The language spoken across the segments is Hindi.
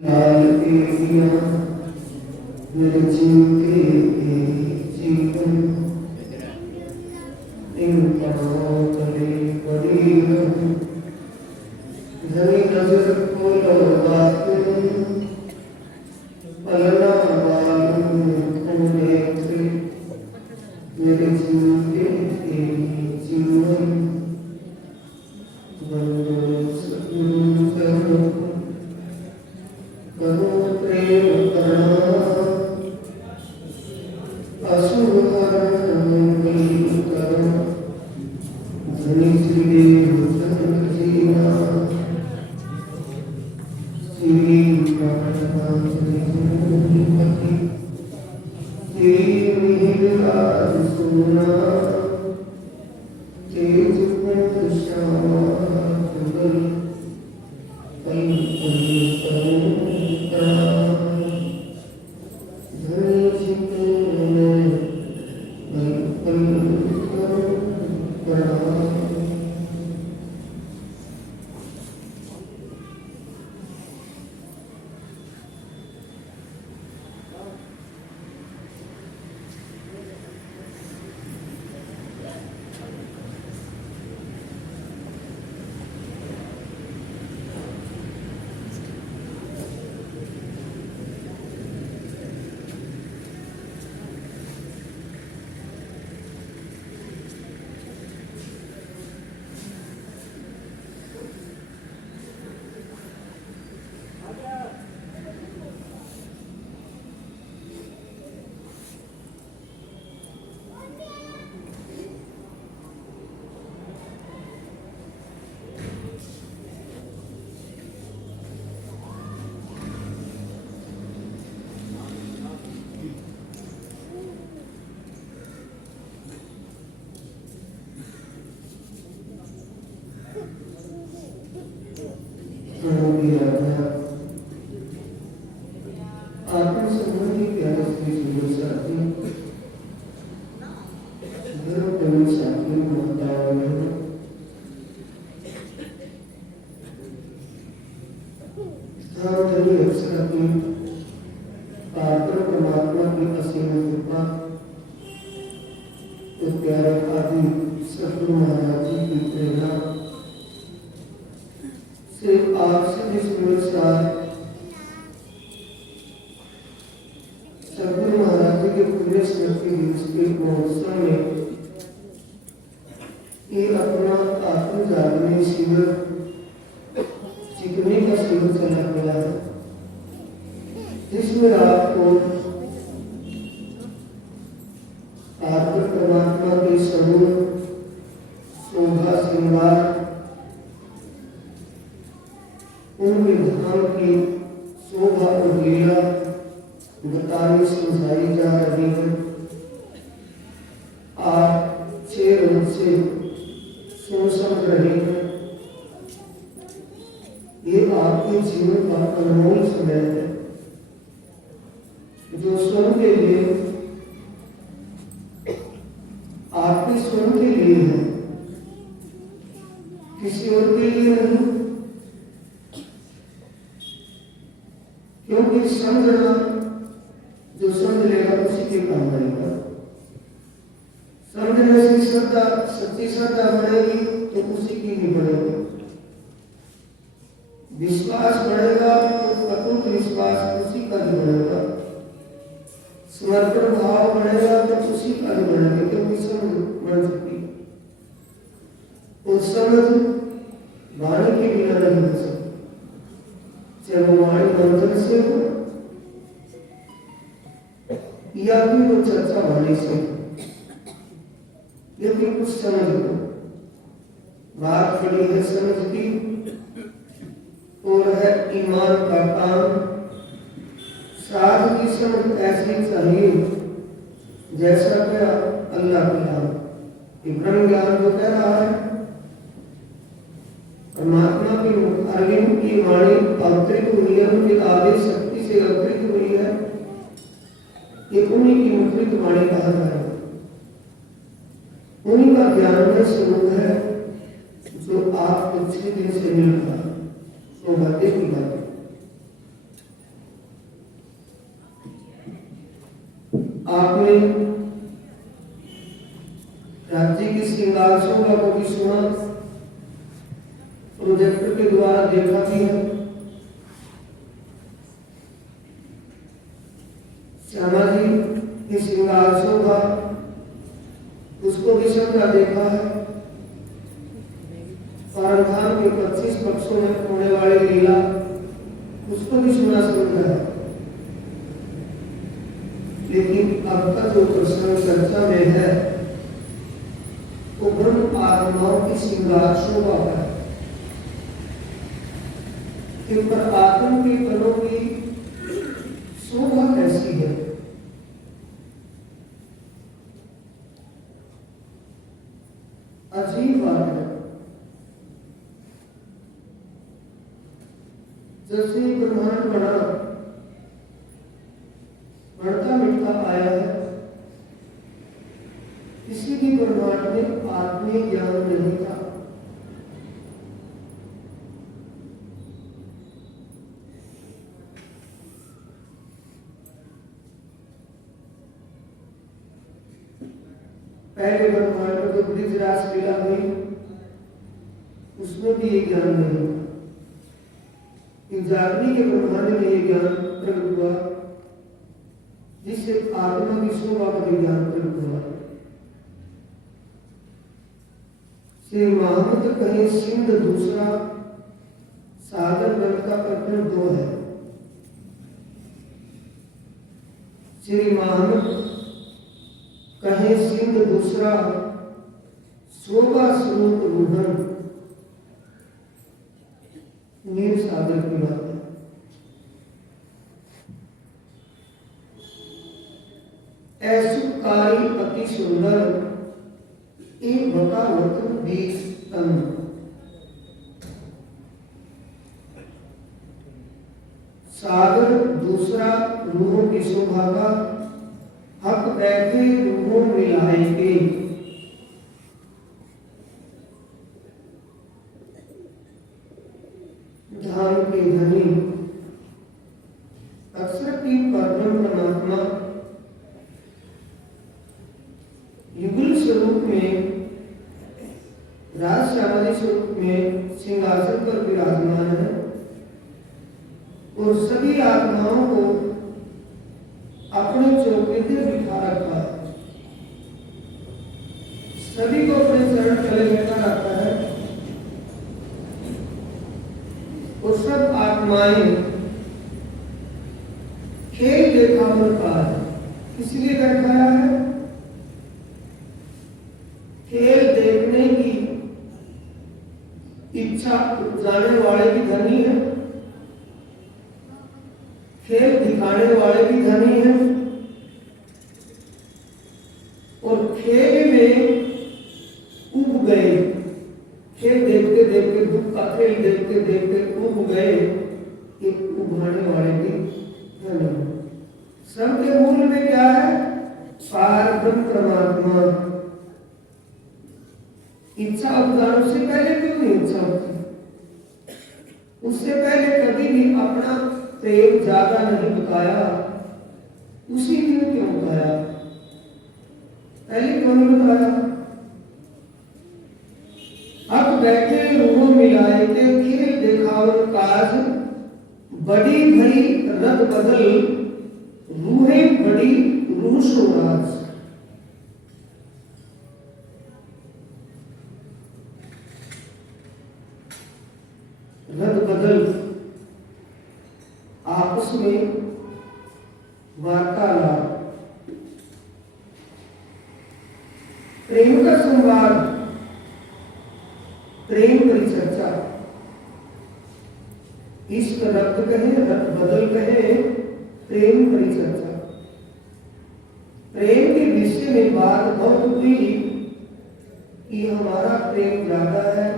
लाल एलिया मेरे जीते जीवन इन पड़ाव करे बड़ी धनी नजर को बात पलना बालू खोने थे मेरे जीते जीवन सतगुरु करो प्रेम करुणा असुर मंगल करो धनी श्री भजन जीना श्री पति श्री मिहिर सुना तेज श्यामा उन्हीं का ज्ञान में स्वरूप है जो आप पिछले दिन से मिल रहा सौभाग्य की बात है। आपने राज्य के श्रृंगार शोभा को भी सुना, प्रोजेक्टर के द्वारा देखा भी है। श्यामा जी की श्रृंगार शोभा उसको भी समझा देखा है। परमधाम के 25 पक्षों में होने वाली लीला उसको भी सुना समझा है। लेकिन अब तक जो प्रसंग चर्चा में है वो ब्रह्म आत्माओं की श्रृंगार शोभा है। इन पर आत्म के कणों की शोभा कैसी है। अजीब बात है। जब से ब्रह्मांड बना बढ़ता मिटता आया है, किसी भी ब्रह्मांड में आत्मीय ज्ञान नहीं था। पहले ब्रह्मांड में जो ब्रिजराज लीला हुई उसमें भी ये ज्ञान नहीं था। जागनी के ब्रह्मांड में ये ज्ञान प्रकट हुआ जिससे आत्मा की शोभा का ज्ञान प्रकट हुआ। श्री महामुद्र कहीं सिंध दूसरा, सागर ग्रंथ का प्रकरण 2 है। श्री महामुद्र कहीं सिंध दूसरा, शोभा स्वरूप रूहन, नील सागर की बात है। ऐसुकारी अति सुंदर एक बकावत 20 तन। सागर दूसरा रूहों की शोभा का, हक बैठे रूहों मिलाएंगे। धाम के धनी अक्षर की परब्रह्म परमात्मा युगल स्वरूप में, राज श्यामली स्वरूप में सिंहासन पर विराजमान है और सभी आत्माओं को अपने चौके से बिठा रखा है। सभी को अपने चरण तले बैठा रखा है और सब आत्माएं खेल देखावन का है। इसलिए बैठाया है, खेल देखने की इच्छा जाने वाले भी धनी है, खेल दिखाने वाले भी धनी है और खेल में उब गए। खेल देखते देखते, दुख का खेल देखते देखते उब गए। एक उभाने वाले भी धनी। सब के मूल में क्या है? पार ब्रह्म परमात्मा। इच्छा उपदान से पहले क्यों नहीं इच्छा होती? उससे पहले कभी भी अपना प्रेम ज्यादा नहीं बताया, उसी दिन क्यों बताया? पहले क्यों नहीं बताया? अब बैठे रूह मिलाए के खेल देखावन काज, बड़ी भरी रद बदल रूहें बड़ी रूह सोराज। रद बदल आपस में वार्तालाप, प्रेम का संवाद, प्रेम परिचर्चा, इश्क रक्त कहे, रक्त बदल कहे, प्रेम परिचर्चा। प्रेम के विषय में बात बहुत हुई कि हमारा प्रेम ज्यादा है।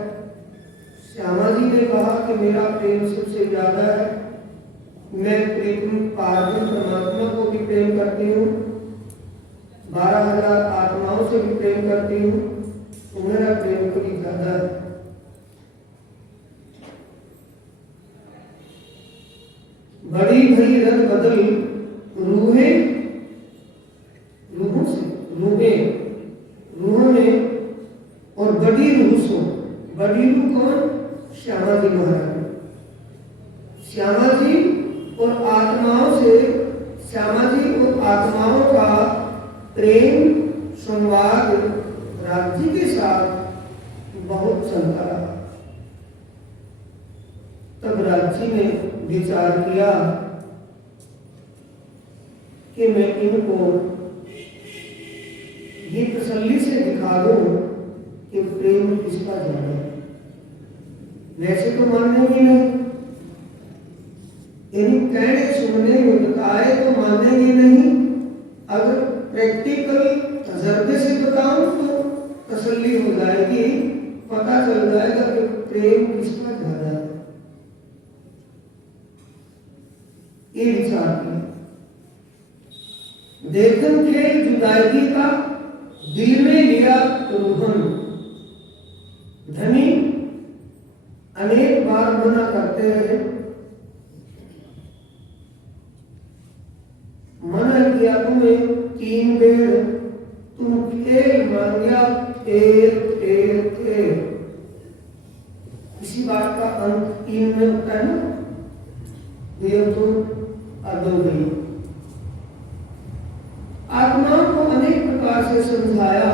श्यामा जी ने कहा कि मेरा प्रेम सबसे ज्यादा है, मैं प्रेम पार्वती परमात्मा को भी प्रेम करती हूँ, 12,000 आत्माओं से भी प्रेम करती हूँ, तो मेरा प्रेम कभी ज्यादा है। बड़ी भरी रद बदल रूहें और आत्माओं से श्यामा जी और आत्माओं का प्रेम संवाद राज्य के साथ बहुत चलता रहा। तब राज्य ने विचार किया कि मैं इनको ये तसल्ली से दिखा दूं कि प्रेम किसका ज्यादा है। वैसे तो मानेंगे नहीं, यानी कहने सुनने में बताए तो मानेंगे नहीं। अगर प्रैक्टिकल तजर्बे से बताऊं तो तसल्ली हो जाएगी, पता चल जाएगा कि प्रेम किसका ज्यादा है। ये विचार किया। देखन खेल जुदाई का दिल में लिया रूहन। धनी अनेक बार मना करते रहे, मना किया तुम्हें 3 बेर, तुम खेल मांगा फेर फेर फेर। इसी बात का अंत 3 में होता है ना, ये तो अदो गई। आत्माओं को अनेक प्रकार से समझाया,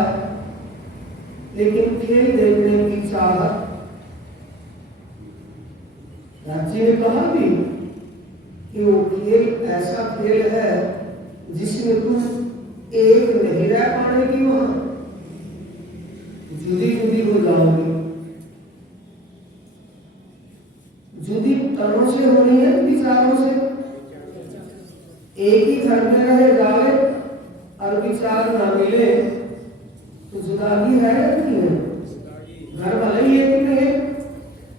लेकिन खेल देखने की चाहत। राज्य ने कहा भी कि वो खेल ऐसा खेल है जिसमें तुम एक नहीं रह पाएगी, वहां जुदी जुदी हो जाओगी। जुदी तनों से होनी है, विचारों से। एक ही घर में रहे जाए और विचार ना मिले तो जुदाई है या नहीं है? घर वाले ही एक में है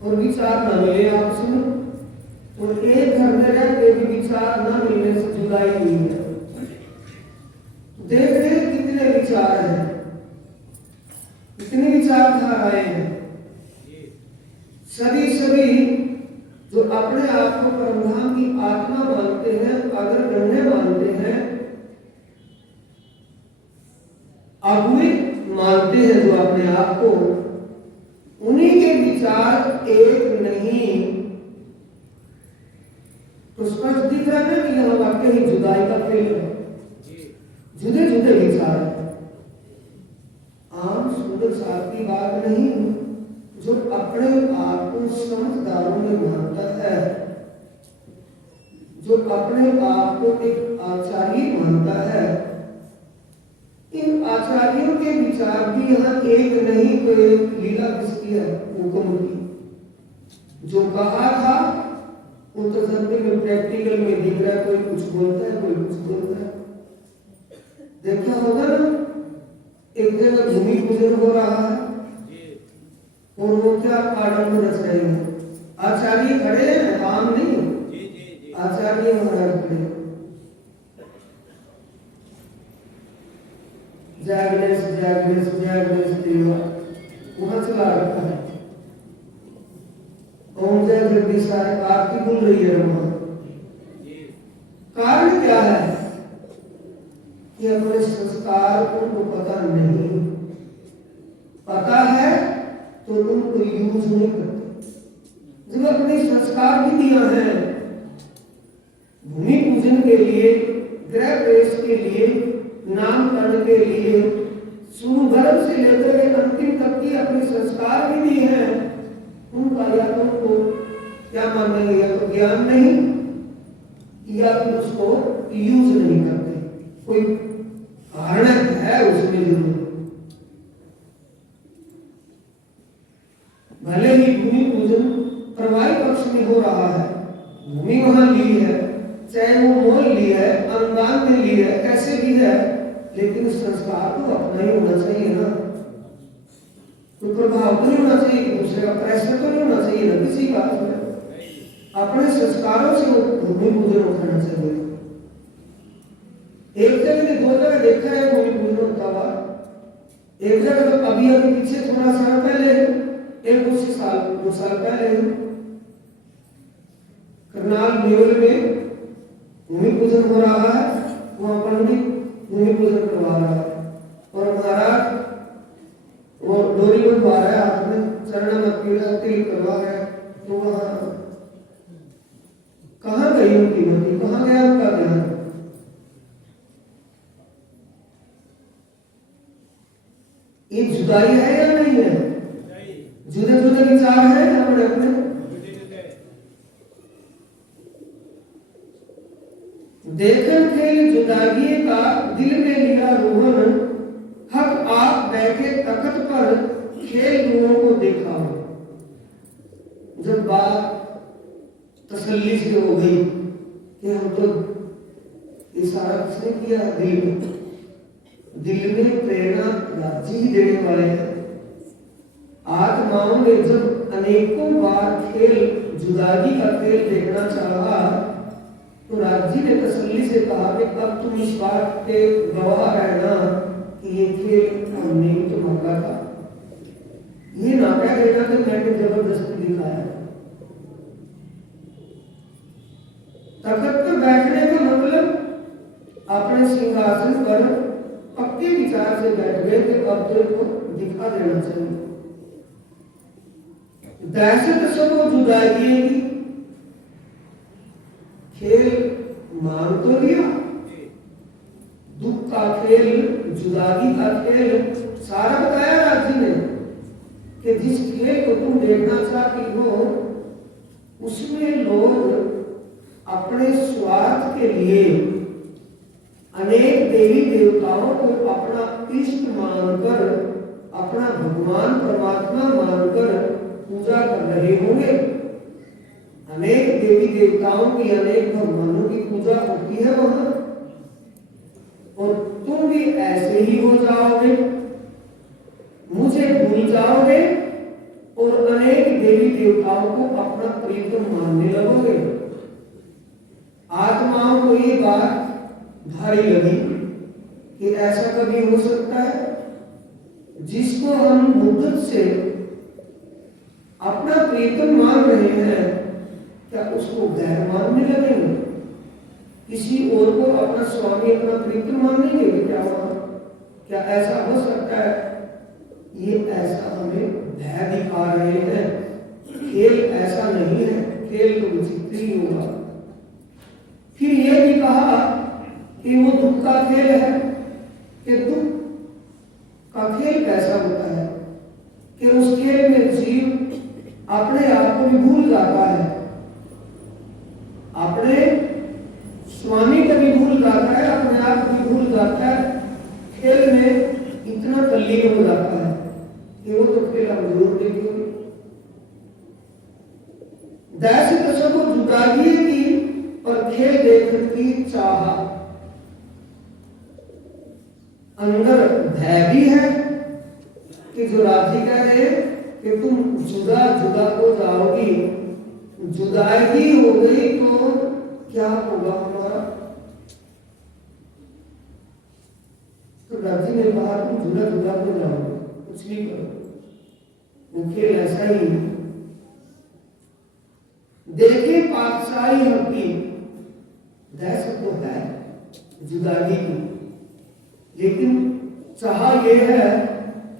और विचार ना मिले आपस में, और एक घर में रहते भी विचार ना मिलने से जुदाई हुई है। देख रहे कितने विचार हैं, कितनी विचारधाराएं हैं। सभी जो अपने आप को परमधाम की आत्मा मानते हैं, अगर गण्य मानते हैं, अद्वैत मानते हैं जो अपने आप को, उन्हीं के विचार एक नहीं। तो स्पष्ट दिख रहा है कि यहां वाकई ही जुदाई का खेल है, जुदे जुदे विचार है। आम सुंदर साथ की बात नहीं। जो अपने आप को समझदारों में मानता है, जो अपने आप को एक आचार्य मानता है, इन आचार्यों के विचार भी यहाँ एक नहीं। तो एक लीला किसकी है? हुक्म की। जो कहा था वो तजर्बे में प्रैक्टिकल में दिख रहा है। कोई कुछ बोलता है, कोई कुछ बोलता है। देखा होगा ना, एक जगह भूमि पूजन हो रहा है और वो क्या आडम्बर रच रहे हैं। आचार्य खड़े हैं, आम नहीं, आचार्य महाराज खड़े। जागलेस जागलेस जागलेस देवा वहां चला रखा है। ओम जय जगदीश आरती बोल रही है वहां। कारण क्या है कि अपने संस्कार को पता नहीं। पता है तो उनको यूज नहीं करते। जब अपने संस्कार भी दिया है, भूमि पूजन के लिए, गृह प्रवेश के लिए, नामकरण के लिए, शुरू गर्भ से लेकर के अंतिम तक की अपने संस्कार भी दिए हैं, उनका या तो उनको क्या मानेंगे, या तो ज्ञान नहीं, या फिर उसको यूज नहीं करते। कोई कारण है उसमें जरूर। भले ही भूमि पूजन प्रवाही पक्ष में हो रहा है, भूमि वहां ली है, चाहे वो मोल ली है, अनुदान में ली है, कैसे भी है, लेकिन उस संस्कार तो अपना ही होना चाहिए ना। कोई प्रभाव तो नहीं होना चाहिए, दूसरे का प्रेशर तो नहीं होना चाहिए ना किसी बात में। अपने संस्कारों से वो भूमि पूजन उठाना चाहिए। एक जगह ने 2 जगह देखा है भूमि पूजन होता हुआ। एक जगह तो अभी पीछे थोड़ा सा पहले, 1-2 साल पहले करनाल लेवल में भूमि पूजन हो रहा है। वहां पंडित भूमि पूजन करवा रहा है और महाराज वो डोरी बंधवा रहा है, हाथ में चरण में पीला तिल करवा रहा है। तो वहां कहाँ गई उनकी मति, कहाँ गया उनका ध्यान? ये जुदाई है या नहीं है? जुदे जुदे विचार है अपने अपने। देखन खेल जुदागी का दिल में लिया रोहन, हक आप बैठे तख्त पर खेल लोगों को देखा हो। जब बात तसल्ली से हो गई कि हम तो ये सारा किसने किया? दिल में प्रेरणा राज्य ही देने वाले हैं। आत्माओं ने जब अनेकों बार खेल जुदागी का खेल देखना चाहा तो राज्य ने तसल्ली से कहा कि अब तुम इस बात के गवाह रहना कि ये खेल हमने तो मांगा था। ये ना कह देना कि मैंने जबरदस्ती दिखाया। तख्त पर बैठने का मतलब अपने सिंहासन पर पक्के विचार से बैठ गए कि अब को दिखा देना चाहिए। दहशत सबको जुदाई की खेल मान तो लिया, दुख का खेल, जुदाई का खेल सारा बताया राज्य ने कि जिस खेल को तुम देखना चाहती हो उसमें लोग अपने स्वार्थ के लिए अनेक देवी देवताओं को अपना इष्ट मानकर, अपना भगवान परमात्मा मानकर पूजा कर रहे होंगे। अनेक देवी देवताओं की, अनेक भगवानों की पूजा होती है वहां, और तुम भी ऐसे ही हो जाओगे, मुझे भूल जाओगे और अनेक देवी देवताओं को अपना प्रियतम मानने लगोगे। आत्माओं को ये बात भारी लगी कि ऐसा कभी हो सकता है? जिसको हम मुद्दत से अपना प्रियतम मान रहे हैं, क्या उसको गैर मानने लगेंगे? किसी और को अपना स्वामी, अपना प्रियतम मानेंगे? क्या ऐसा हो सकता है? ये ऐसा हमें भय दिखा रहे हैं। खेल ऐसा नहीं है, खेल तो विचित्र ही होगा। फिर ये भी कहा कि वो दुख का खेल है, कि दुख का खेल कैसा होता है कि उस खेल में जीव अपने आप को भी भूल जाता है, अपने स्वामी को भी भूल जाता है, अपने आप को भी भूल जाता है। खेल में इतना तल्लीन हो जाता है कि वो तो खेल हम जरूर देखेंगे। दहशत सबको जुदाई की पर खेल देखने की चाहा, अंदर भय भी है कि जो राज्य कह रहे हैं कि तुम जुदा जुदा हो जाओगी, जुदाई हो गई तो क्या होगा हमारा? तो राज्य ने कहा तुम जुदा जुदा हो जाओगे, कुछ नहीं करो। वो खेल ऐसा ही है। देखे पातशाही हकी, दहशत तो है जुदाई की, लेकिन चाह यह है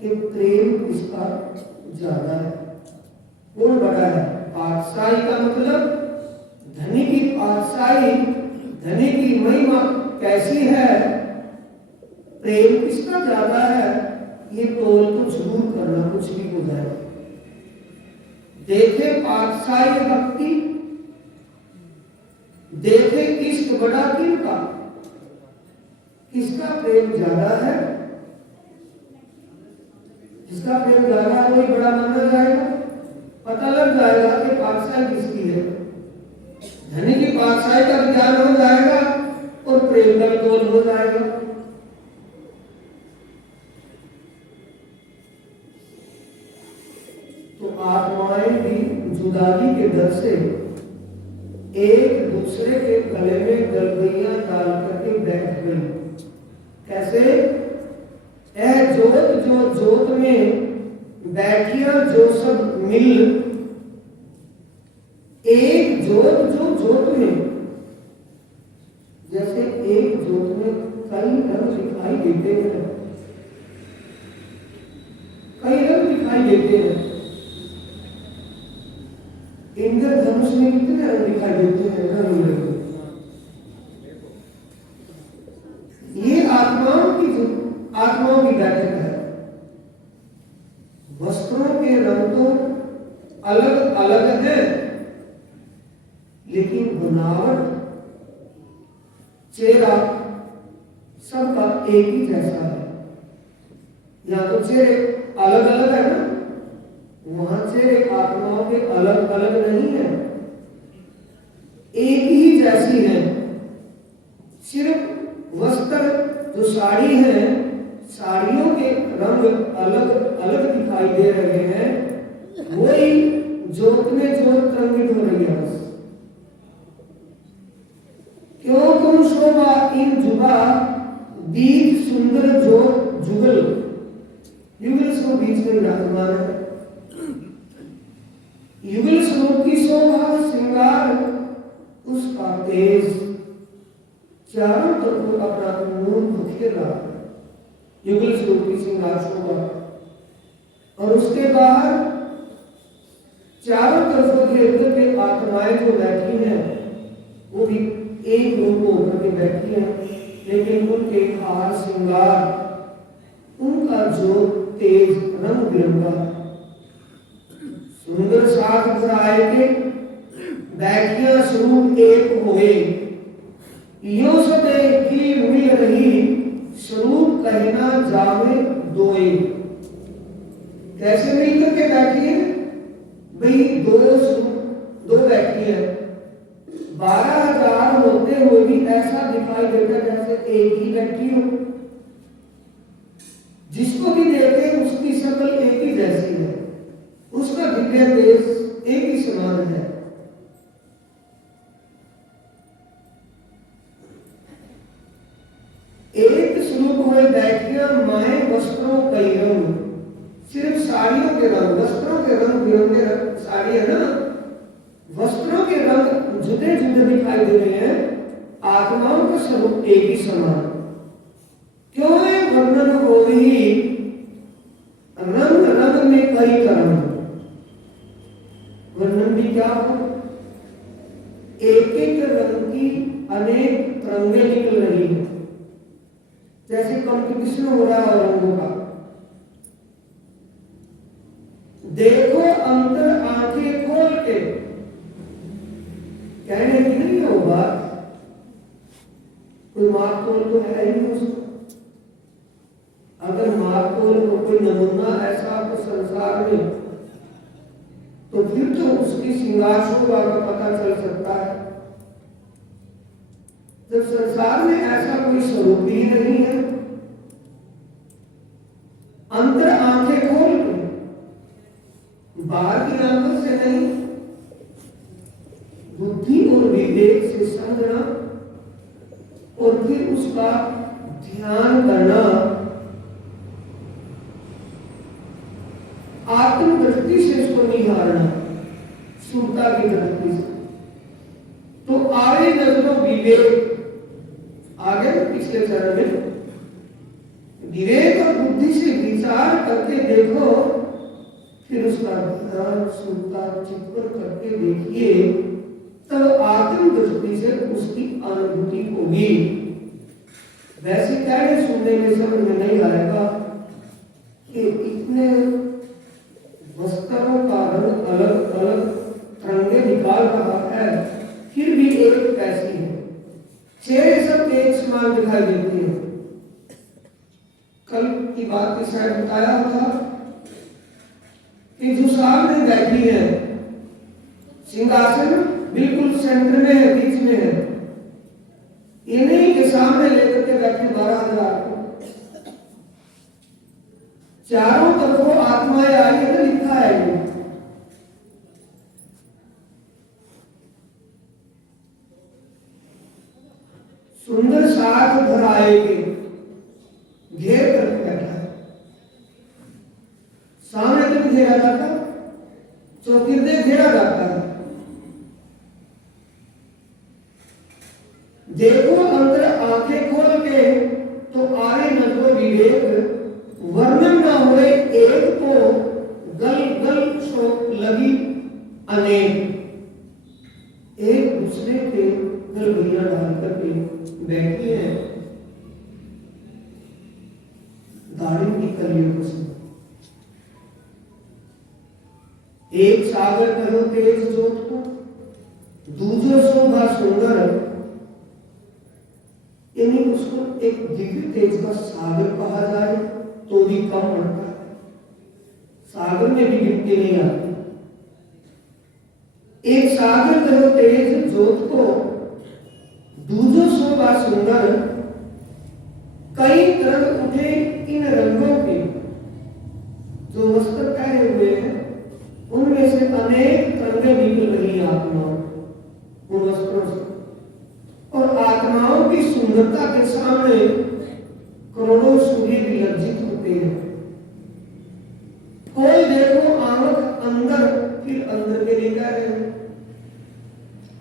कि प्रेम इसका ज्यादा है। कौन बड़ा है? पातशाही का मतलब धनी की पातशाही, धनी की महिमा कैसी है, प्रेम किसका ज्यादा है, ये तोल तो जरूर करना, कुछ भी हो जाए। देखे पातशाही भक्ति, देखे इश्क बड़ा किनका, किसका प्रेम ज्यादा है? जिसका प्रेम ज्यादा है वही बड़ा माना जाएगा। पता लग जाएगा कि पातशाही किसकी है। धनी की पातशाही का विचार हो जाएगा और प्रेम का तोल हो जाएगा। तो आत्माएं भी जुदाई के डर से एक दूसरे के गले में गलगलियां डाल करके बैठ गई। कैसे? ऐ जोत जो जोत में बैठिया जो सब मिल, एक जोत जो जोत में, जैसे एक जोत में कई रंग दिखाई देते हैं, कई रंग दिखाई देते हैं। इंद्रधनुष में कितने रंग दिखाई देते हैं? रंग चेहरा सबका एक ही जैसा है। यहाँ तो चेहरे अलग अलग है ना, वहां चेहरे आत्माओं के अलग अलग नहीं है, एक ही जैसी है। सिर्फ वस्त्र जो साड़ी है, साड़ियों के रंग अलग अलग दिखाई दे रहे हैं, वही ज्योत में ज्योत रंगित हो रही है बस। क्यों तुम शोभा इन जुबा बीज सुंदर ज्योत जुगल, युगल स्वरूप बीच में विराजमान है। युगल स्वरूप की शोभा श्रृंगार उसका तेज चारों तरफ अपना नूर बिखेर रहा है। युगल स्वरूप की श्रृंगार शोभा, और उसके बाहर चारों तरफ घेर करके आत्माएं जो बैठी हैं वो भी एक रूप होकर के बैठी हैं, लेकिन उनके हार श्रृंगार, उनका जो तेज रंग बिरंगा सुंदर साथ भराए के बैठिया स्वरूप एक होए, यो सदे की मिल रही स्वरूप कहना जावे दोए। कैसे मिल करके बैठी है भाई? दो बैठी है। 12,000 होते हुए भी ऐसा दिखाई देता है जैसे एक ही बैठी हो। जिसको भी देखे उसकी शक्ल एक ही जैसी है, उसका दिव्य तेज एक ही समान है। एक स्वरूप हुए बैठिया माए वस्त्रों कई रंग, सिर्फ साड़ियों के रंग, वस्त्रों के रंग बिरंगे साड़ी है ना, वस्त्रों के रंग जुदे जुदे दिखाई दे रहे हैं, आत्माओं का स्वरूप एक ही समान। क्यों है? वर्णन हो ही रंग रंग में कई तरह, वर्णन भी क्या हो, एक एक रंग की अनेक तरंगे निकल रही है, जैसे कंपटीशन हो रहा है रंगों का। देखो अंतर आंखें खोल के, कहने की नहीं है वो बात, कोई माप तोल तो है ही नहीं उसको। अगर माप तोल को कोई नमूना ऐसा आपको संसार में, तो फिर तो उसकी श्रृंगार शोभा का पता चल सकता है। जब संसार में ऐसा कोई स्वरूप ही नहीं है, अंतर आंखें खोल के, बाहर की आंखों से नहीं, बुद्धि और विवेक से समझना और फिर उसका ध्यान करना, आत्म दृष्टि से इसको निहारना, सुरता की दृष्टि से, तो आगे नजरों विवेक, आगे पिछले चरण में विवेक और बुद्धि से विचार करके देखो, फिर उसका ध्यान सुरता चित्त करके देखिए, तब आत्म दृष्टि से उसकी अनुभूति होगी। वैसे कहने सुनने में समझ में नहीं आएगा कि इतने वस्त्रों का रंग अलग अलग रंगे निकाल रहा है, फिर भी एक कैसी है, चेहरे सब एक समान दिखाई देते हैं। कल की बात की शायद बताया था कि जो सामने बैठी है, सिंहासन बिल्कुल सेंटर में है, बीच में है, ये नहीं कि सामने लेकर के बैठे 12,000 को, चारों तरफों आत्माएं आई है, लिखा है ये। सुंदर साथ भराएगे, घेर करके बैठा है, सामने तक घेरा जाता, चौकिर्दे घेरा जाता है। देखो अंदर आंखें खोल के, तो आए नजरो विवेक, वर्णन न हुए एक को गल गल शोक लगी अनेक। एक दूसरे के गलगलियां डाल करके बैठी है, दाढ़ी की कलियों से। एक सागर करो तेज जोत को, दूजो शोभा सुंदर, यानी उसको एक दिव्य तेज का सागर कहा जाए तो भी कम पड़ता है, सागर में भी गिनती नहीं आती। एक सागर करो तेज जोत को दूजो शोभा सुंदर, कई तरंग उठे इन रंगों के। जो वस्त्र पहने हुए हैं उनमें से अनेक तरंगें निकल रही आत्माओं उन वस्त्रों से, और आत्माओं की सुंदरता के सामने करोड़ों सूर्य भी लज्जित होते हैं। कोई देखो आंख अंदर, फिर अंदर के लिए कह रहे हैं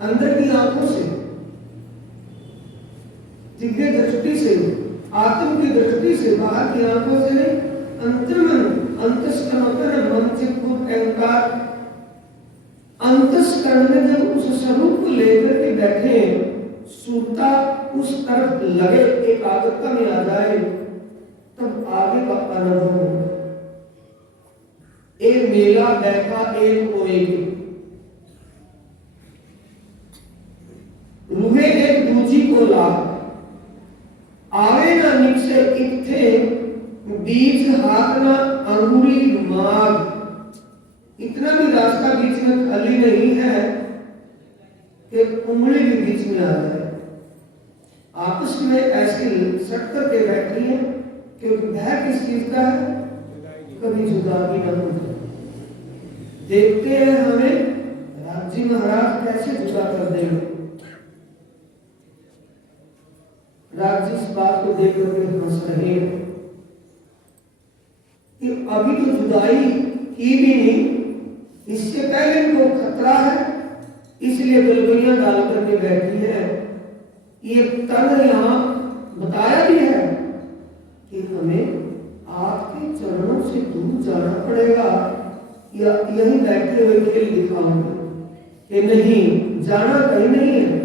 अंदर की आंखों से, दिव्य दृष्टि से, आत्म की दृष्टि से, बाहर की आंखों से नहीं, अंतर्मन अंतस्करण होता है मन चित्त बुद्धि अहंकार। अंतस्करण में जब उस स्वरूप को लेकर के बैठे सूता उस तरफ लगे, एकाग्रता में आ जाए, तब आगे का अनुभव होगा। एक मेला बैठा एक होएगी, रूहे एक दूजी को लाभ, आवे ना निकसे इत्थे बीज हाथ ना अंगुरी माग। इतना भी रास्ता बीच में खाली नहीं है कि उंगली भी बीच में आ जाए। आपस में ऐसे सट करके बैठी है क्योंकि भय किस चीज का है, कभी जुदा भी ना हो जाए। देखते हैं हमें राज जी महाराज कैसे जुदा कर देंगे। राज जी इस बात को देख करके हंस रहे हैं कि अभी तो जुदाई की भी नहीं, इससे पहले इनको खतरा है, इसलिए गलगलियां डाल करके बैठी है। ये तन यहां बताया भी है कि हमें आपके चरणों से दूर जाना पड़ेगा, या यही बैठे हुए खेल दिखाऊंगा कि नहीं जाना कहीं नहीं है,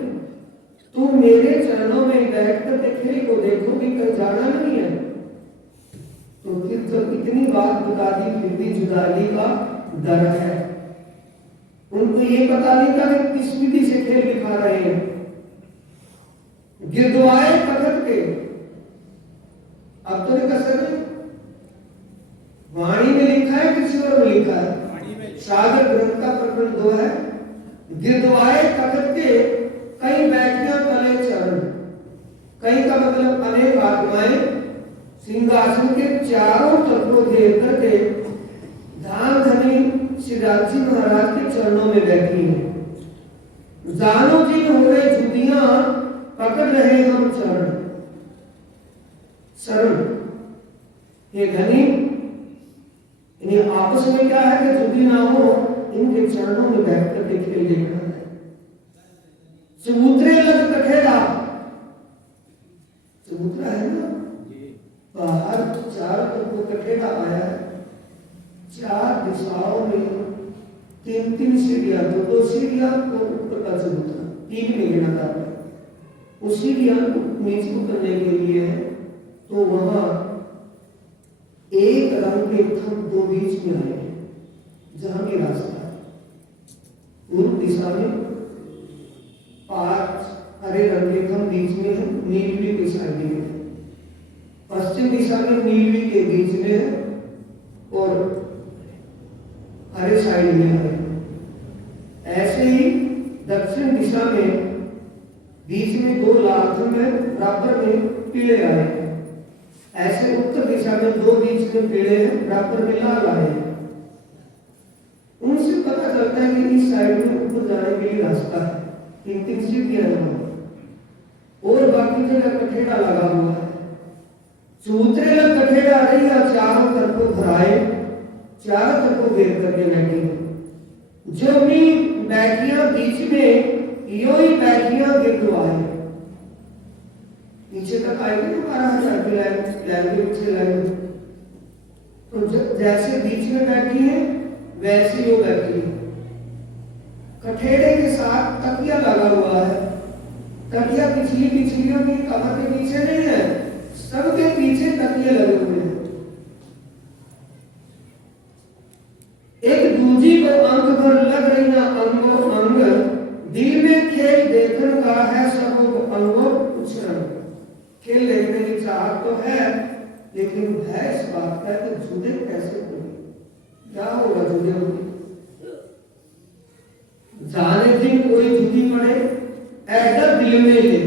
तुम मेरे चरणों में बैठ कर खेल को देखोगे, कहीं जाना नहीं है। तो फिर जब इतनी बात बता दी फिर भी जुदाई का डर है। उनको ये पता नहीं था कि किस विधि से खेल दिखा रहे हैं। गिरदवाए तखत के, अब तो नहीं कर सकते, वाणी में लिखा है किसी और में लिखा है, सागर ग्रंथ का प्रकरण 2 है। गिरदवाए तखत के कई बैठियां तले चरण, कई का मतलब अनेक आत्माएं सिंहासन के चारों तरफों घेर करके धाम धनी श्री राज जी महाराज के चरणों में बैठी हैं। जानो जिन हो रहे जुदियां पकड़ रहे हम चरण शरण। ये धनी इन्हें आपस में क्या है कि जुदी ना हो, इनके चरणों में बैठ करके खेल देखना है। चबूतरे लग कठेरा, चबूतरा है ना, बाहर चारों तरफ कठेरा आया है, 4 दिशाओं में 3-3 सीढ़ियां, 2-2 सीढ़ियां और ऊपर का चबूतरा, 3 नहीं गिना था। उस सीढ़ियां नीचे उतरने के लिए है, तो वहां एक रंग के थम 2 बीच में आए हैं, जहां भी रास्ता है। पूर्व दिशा में 5 हरे रंग के थम बीच में है, नीलवी के साइड में है। पश्चिम दिशा में नीलवी के बीच में है और हरे साइड में है। ऐसे ही दक्षिण दिशा में बीच में 2 लाल में बराबर में पीले आए हैं। ऐसे उत्तर दिशा में 2 बीच में पीले हैं, बराबर में लाल आए हैं। उनसे पता चलता है कि इस साइड में ऊपर जाने के लिए रास्ता है, 3-3 सीढ़ियां हैं और बाकी जगह कठेरा लगा हुआ है। चबूतरे लग कठेरा रही और चारों तरफों भराए, चारों तरफों घेर करके बैठी है। जो भी बैठियां बीच में यो ही बैठियां गिरदवाए, पीछे तक आएगी ना 12,000 की लाइन के पीछे लाइन। तो जैसे बीच में बैठी है वैसे वो बैठी है। कठेरे के साथ तकिया लगा हुआ है, तकिया पिछलियों की कमर के पीछे नहीं है, सबके पीछे तकिए लगे हुए हैं। एक दूजी को अंक भर लग रही ना अंगो अंग, दिल में खेल देखने का है सबको अनुभव उछरण। खेल देखने की चाहत तो है, लेकिन भय इस बात का कि जुदे कैसे होंगे, क्या होगा जुदे होंगे। जाने दिन कोई जुदी पड़े ऐसा दिल में ले,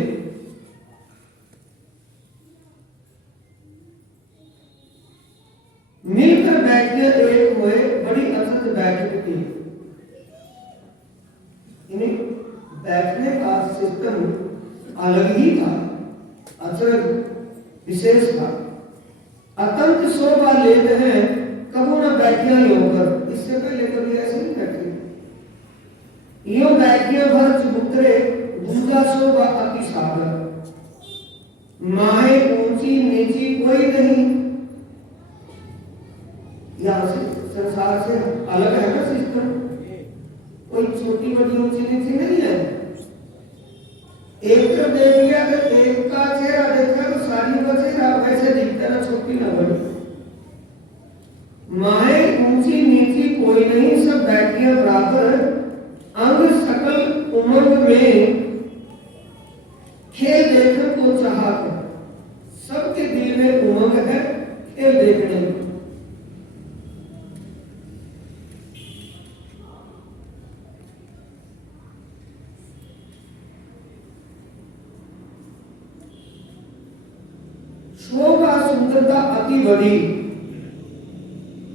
मिलकर बैठने एक हुए, बड़ी अचरज बैठक थी। बैठने का सिस्टम अलग ही था, अचरज विशेष था। अतंत शोभा लेते हैं, कबू न बैठिया होकर, इससे पहले कभी ऐसे नहीं बैठे। यो बैठिया भर चबूतरे, दूसरा शोभा अति सागर। माए ऊंची नीची कोई नहीं, यहाँ से संसार से अलग है ना सिस्टम, कोई छोटी बड़ी ऊंची नीची नहीं है। एक तरफ देख लिया तो एक का चेहरा देखा तो सारी का चेहरा वैसे दिखता ना, छोटी ना बड़ी। माए ऊंची नीची कोई नहीं, सब बैठिया बराबर। अंग सकल उमंग में खेल देखने को चाहत, सबके दिल में उमंग है खेल देखने में। शोभा सुंदरता अति बड़ी,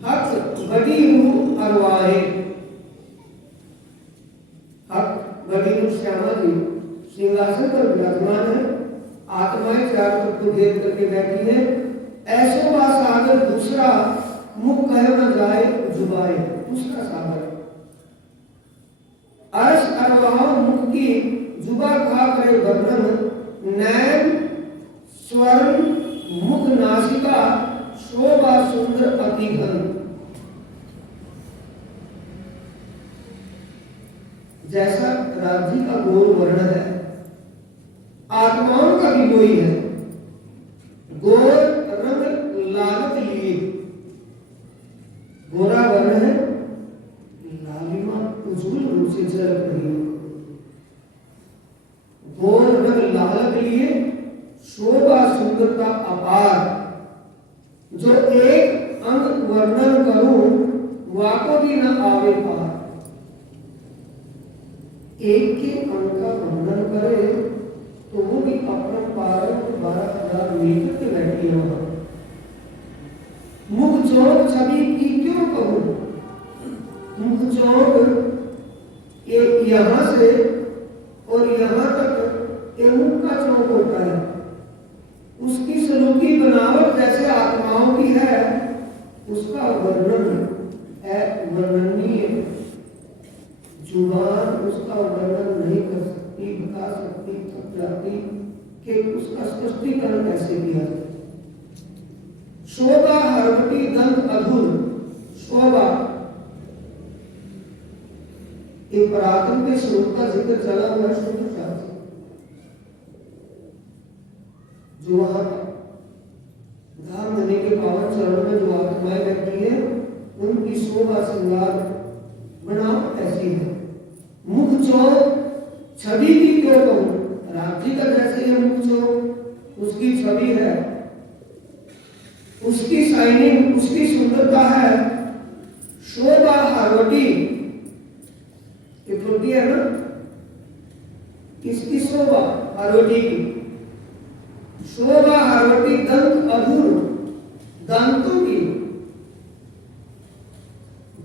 हक बड़ी रूह अरवाए। हक बड़ी रूह श्यामा जी सिंहासन पर विराजमान है, आत्माएं चारों तरफ को घेर करके बैठी है। ऐसो बा सागर दूसरा, मुख कहे न जाए जुबाए, दूसरा सागर। अर्श अरवाह मुख की, जुबा खा करे वर्णन। नैन स्वर्ण मुख नासिका, शोभा सुंदर अति घन। जैसा राज्य का गोर वर्ण है, आत्माओं का भी वही है। गोर रंग लालत लिए, गोरा वर्ण है, लालिमा उज्जवल रूप से झलक रही है। गोर रंग लालत लिए, शोभा सुंदरता अपार। जो एक अंग वर्णन करूं, वाको भी न आवे पार। एक के अंग का वर्णन करे तो वो भी अपना पारों 12,000 मीटर के बैठी होगा। मुख चौक छवि की क्यों कहूं, मुख चौक यहां से और यहां तक एक मुख का चौक होता है। उसकी सलूकी बनावट जैसे आत्माओं की है, उसका वर्णन है वर्णनीय। जुबान उसका वर्णन नहीं कर सकती, बता सकती, थक जाती कि उसका स्पष्टीकरण कैसे किया जाए। शोभा हरवटी दंत अधूर, शोभा एक पराक्रम के स्वरूप का जिक्र चला हुआ है शुद्ध शास्त्र, जो वहां धाम धनी के पावन चरणों में जो आत्माएं बैठी है, उनकी शोभा श्रृंगार बनावट ऐसी है। मुख चौक छवि की क्यों कहूं, राज्य का जैसे ये मुख चौक उसकी छवि है, उसकी शाइनिंग, उसकी सुंदरता है। शोभा हरवटी, ये रोटी है ना, किसकी शोभा, हरवटी की। शोभा हरवटी दंत अधूर, दंतों की,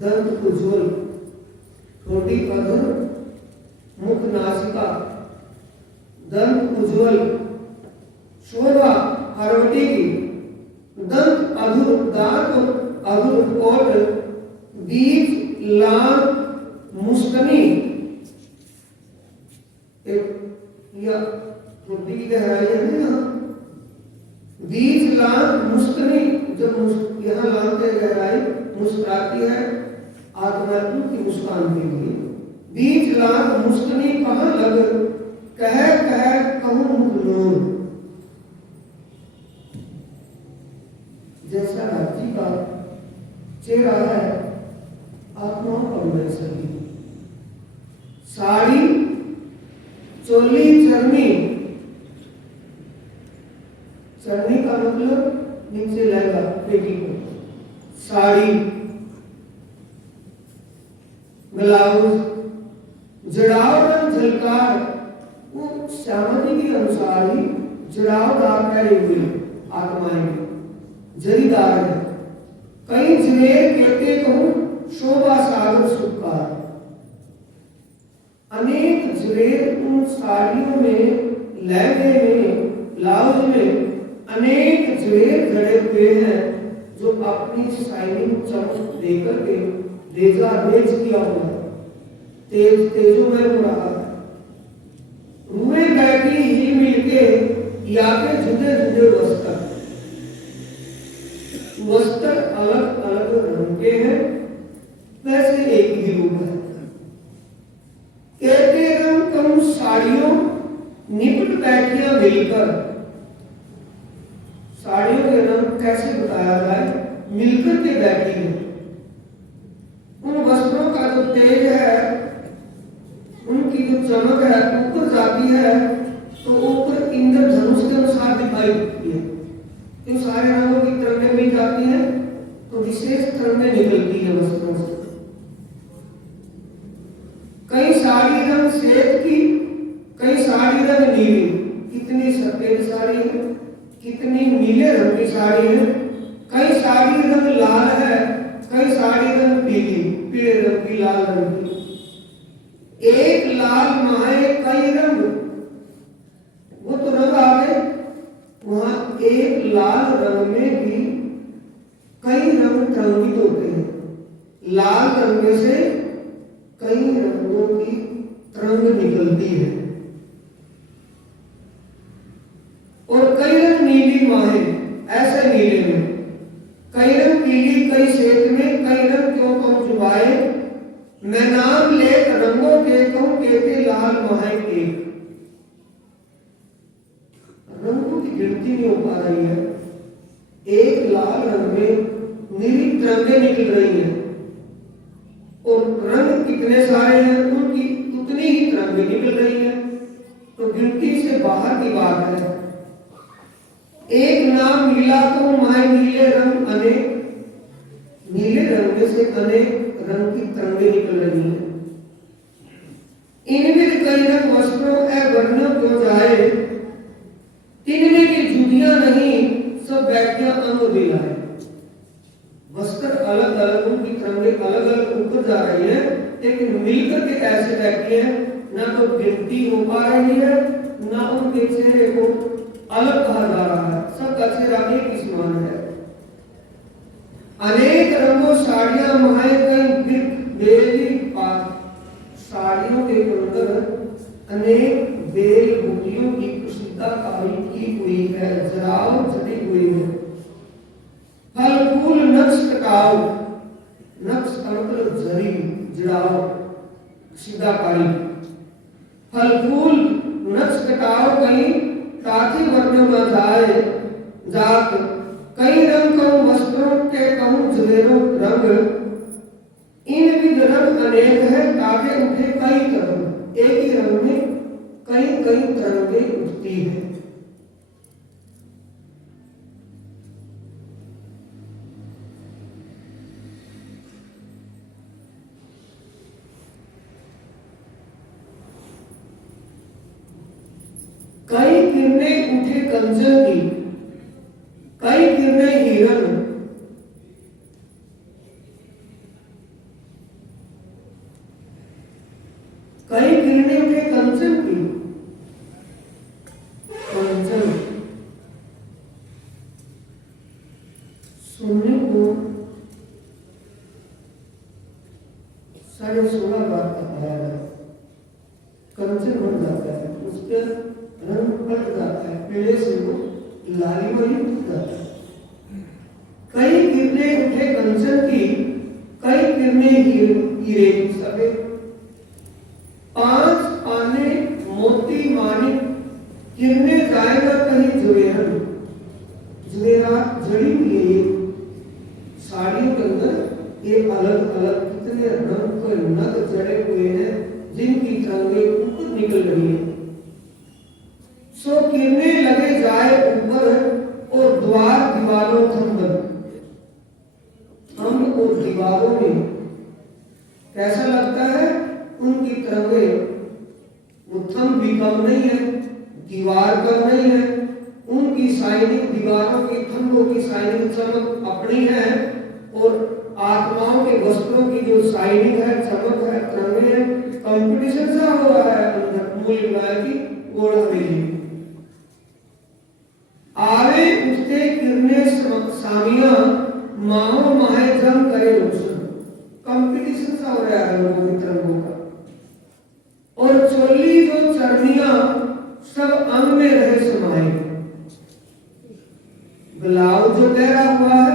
दंत उज्ज्वल, ठोड़ी अधूर, मुख नासिका, दंत उज्ज्वल। शोभा हरवटी की, दंत अधूर, दांत अधूर, ओठ, बीज लाल मुस्कनी। या ठोड़ी की गहराई है ना, बीज लाल मुस्कनी, जब यहाँ लाल की गहराई मुस्कुराती है आत्मा की मुस्कान के लिए। बीज लाल मुस्कनी कहाँ लग, कह कह कहूं मुख नूर। जैसा राज्य का चेहरा है, आत्माओं का वैसा ही। साड़ी चोली चरनी चढ़नी का मतलब नीचे लहंगा, पेटीकोट, साड़ी, ब्लाउज, जड़ाव रंग झलकार, वो सामग्री के अनुसार ही जड़ावदार पहने हुए आत्माएं जरीदार है। कई जवेर कहते कहूं शोभा सागर सुखकार, अनेक जवेर उन साड़ियों में, लहंगे में, ब्लाउज में अनेक जवेर जड़े हुए हैं जो अपनी शाइनिंग चमक देकर के रेजा रेज किया हुआ तेज तेजो में हो रहा है। रूए बैठी ही मिलके या के जुदे जुदे वस्त्र अलग अलग रंग के हैं, वैसे एक ही रूप है। कहते रंग कम साड़ियों निपट बैठियां मिलकर, साड़ियों के रंग कैसे बताया जाए, मिलकर के बैठी है। उन वस्त्रों का जो तेज है, उनकी जो चमक है ऊपर जाती है तो ऊपर इंद्रधनुष के अनुसार दिखाई देती है। इन सारे रंगों की तरंगें मिल जाती हैं तो विशेष तरंगें निकलती है वस्त्रों से। कई साड़ी रंग श्वेत की, कई साड़ी रंग नीली, कितनी सफेद साड़ी है, कितनी नीले रंग की साड़ी है। कई साड़ी रंग लाल है, कई साड़ी रंग पीली, पीले रंग की, लाल रंग की। एक लाल माहे कई रंग, वो तो रंग आ गए, वहां एक लाल रंग में भी कई रंग तरंगित होते हैं। लाल रंग में से कई रंगों की तरंग निकलती है। और कई रंग नीली माहे, ऐसे नीले में, कई रंग पीली, कई श्वेत में, कई रंग क्यों कम जुबाए, मैं नाम लेख रंगों के कहूं कहते लाल माहे के। रंगों की गिनती नहीं हो पा रही है। एक लाल रंग में नीली तरंगें निकल रही हैं और रंग कितने सारे हैं, उनकी उतनी ही तरंगें निकल रही हैं, तो गिनती से बाहर की बात है। एक नाम नीला तो माए नीले रंग अनेक, नीले रंग में से अनेक रंग की तरंगें निकल रही हैं। इनमें कई रंग वस्त्रों वर्ण क्यों जाए, इनमें की जुदियां नहीं सब बैठियां अंग दिलाए। वस्त्र अलग अलग, उनकी तरंगें अलग अलग ऊपर जा रही है, लेकिन मिलकर के ऐसे बैठी है, ना तो गिनती हो पा रही है, ना उनके चेहरे को अलग कहा जा रहा है, सबका चेहरा एक ही समान है। अनेक रंगों साड़ियां महाए कई बेली पास, साड़ियों के अंदर अनेक बेल बूटियों की कुशिदाकारी की हुई है, जराव जड़ी हुई है। फल फूल नक्श कटाव, नक्श का मतलब जरी, जड़ाव, कुशिदाकारी। फल फूल नक्श कटाव कहीं ताकि वर्ण न जाए जात, कई रंग कहूं वस्त्रों के कहूं जवेरों रंग, इन विध रंग अनेक है ताकि उठे कई तरंग। एक ही रंग में कई कई तरंगें उठती है। कई किरणें उठे कंचन की, कई किरणें हिरण, कई किरणें उठे कंचन की, कंचन सुनने को 16.5 बार बताया है। कंचन बन जाता है, उसके रंग पलट जाता है, पीले से वो लाली में उठ जाता है। कई किरणें उठे कंचन की, कई किरणें हीरे की सफेद। 5 पाने मोती मानिक, किरणें जाएगा कहीं जवेरन, जवेरात जड़ी हुई है। साड़ियों के अंदर ये अलग अलग कितने रंग के नग जड़े हुए हैं, जिनकी तरंगें ऊपर निकल रही है। सो किरणें लगे जाए ऊपर, दीवारों की खंभों की शाइनिंग चमक अपनी है, और आत्माओं के वस्त्रों की जो शाइनिंग है, चमक है, तरंगे है, कंपटीशन सा हो रहा है अंदर मूल गाय की गोड़ा में। आवे उठते किरने सामिया माहो माहे जम करे रोशन, कंपटीशन सा हो रहा है लोगों की तरंगों का। और चोली जो चरनिया सब अंग में रहे समाये, ब्लाउज जो पहरा हुआ है,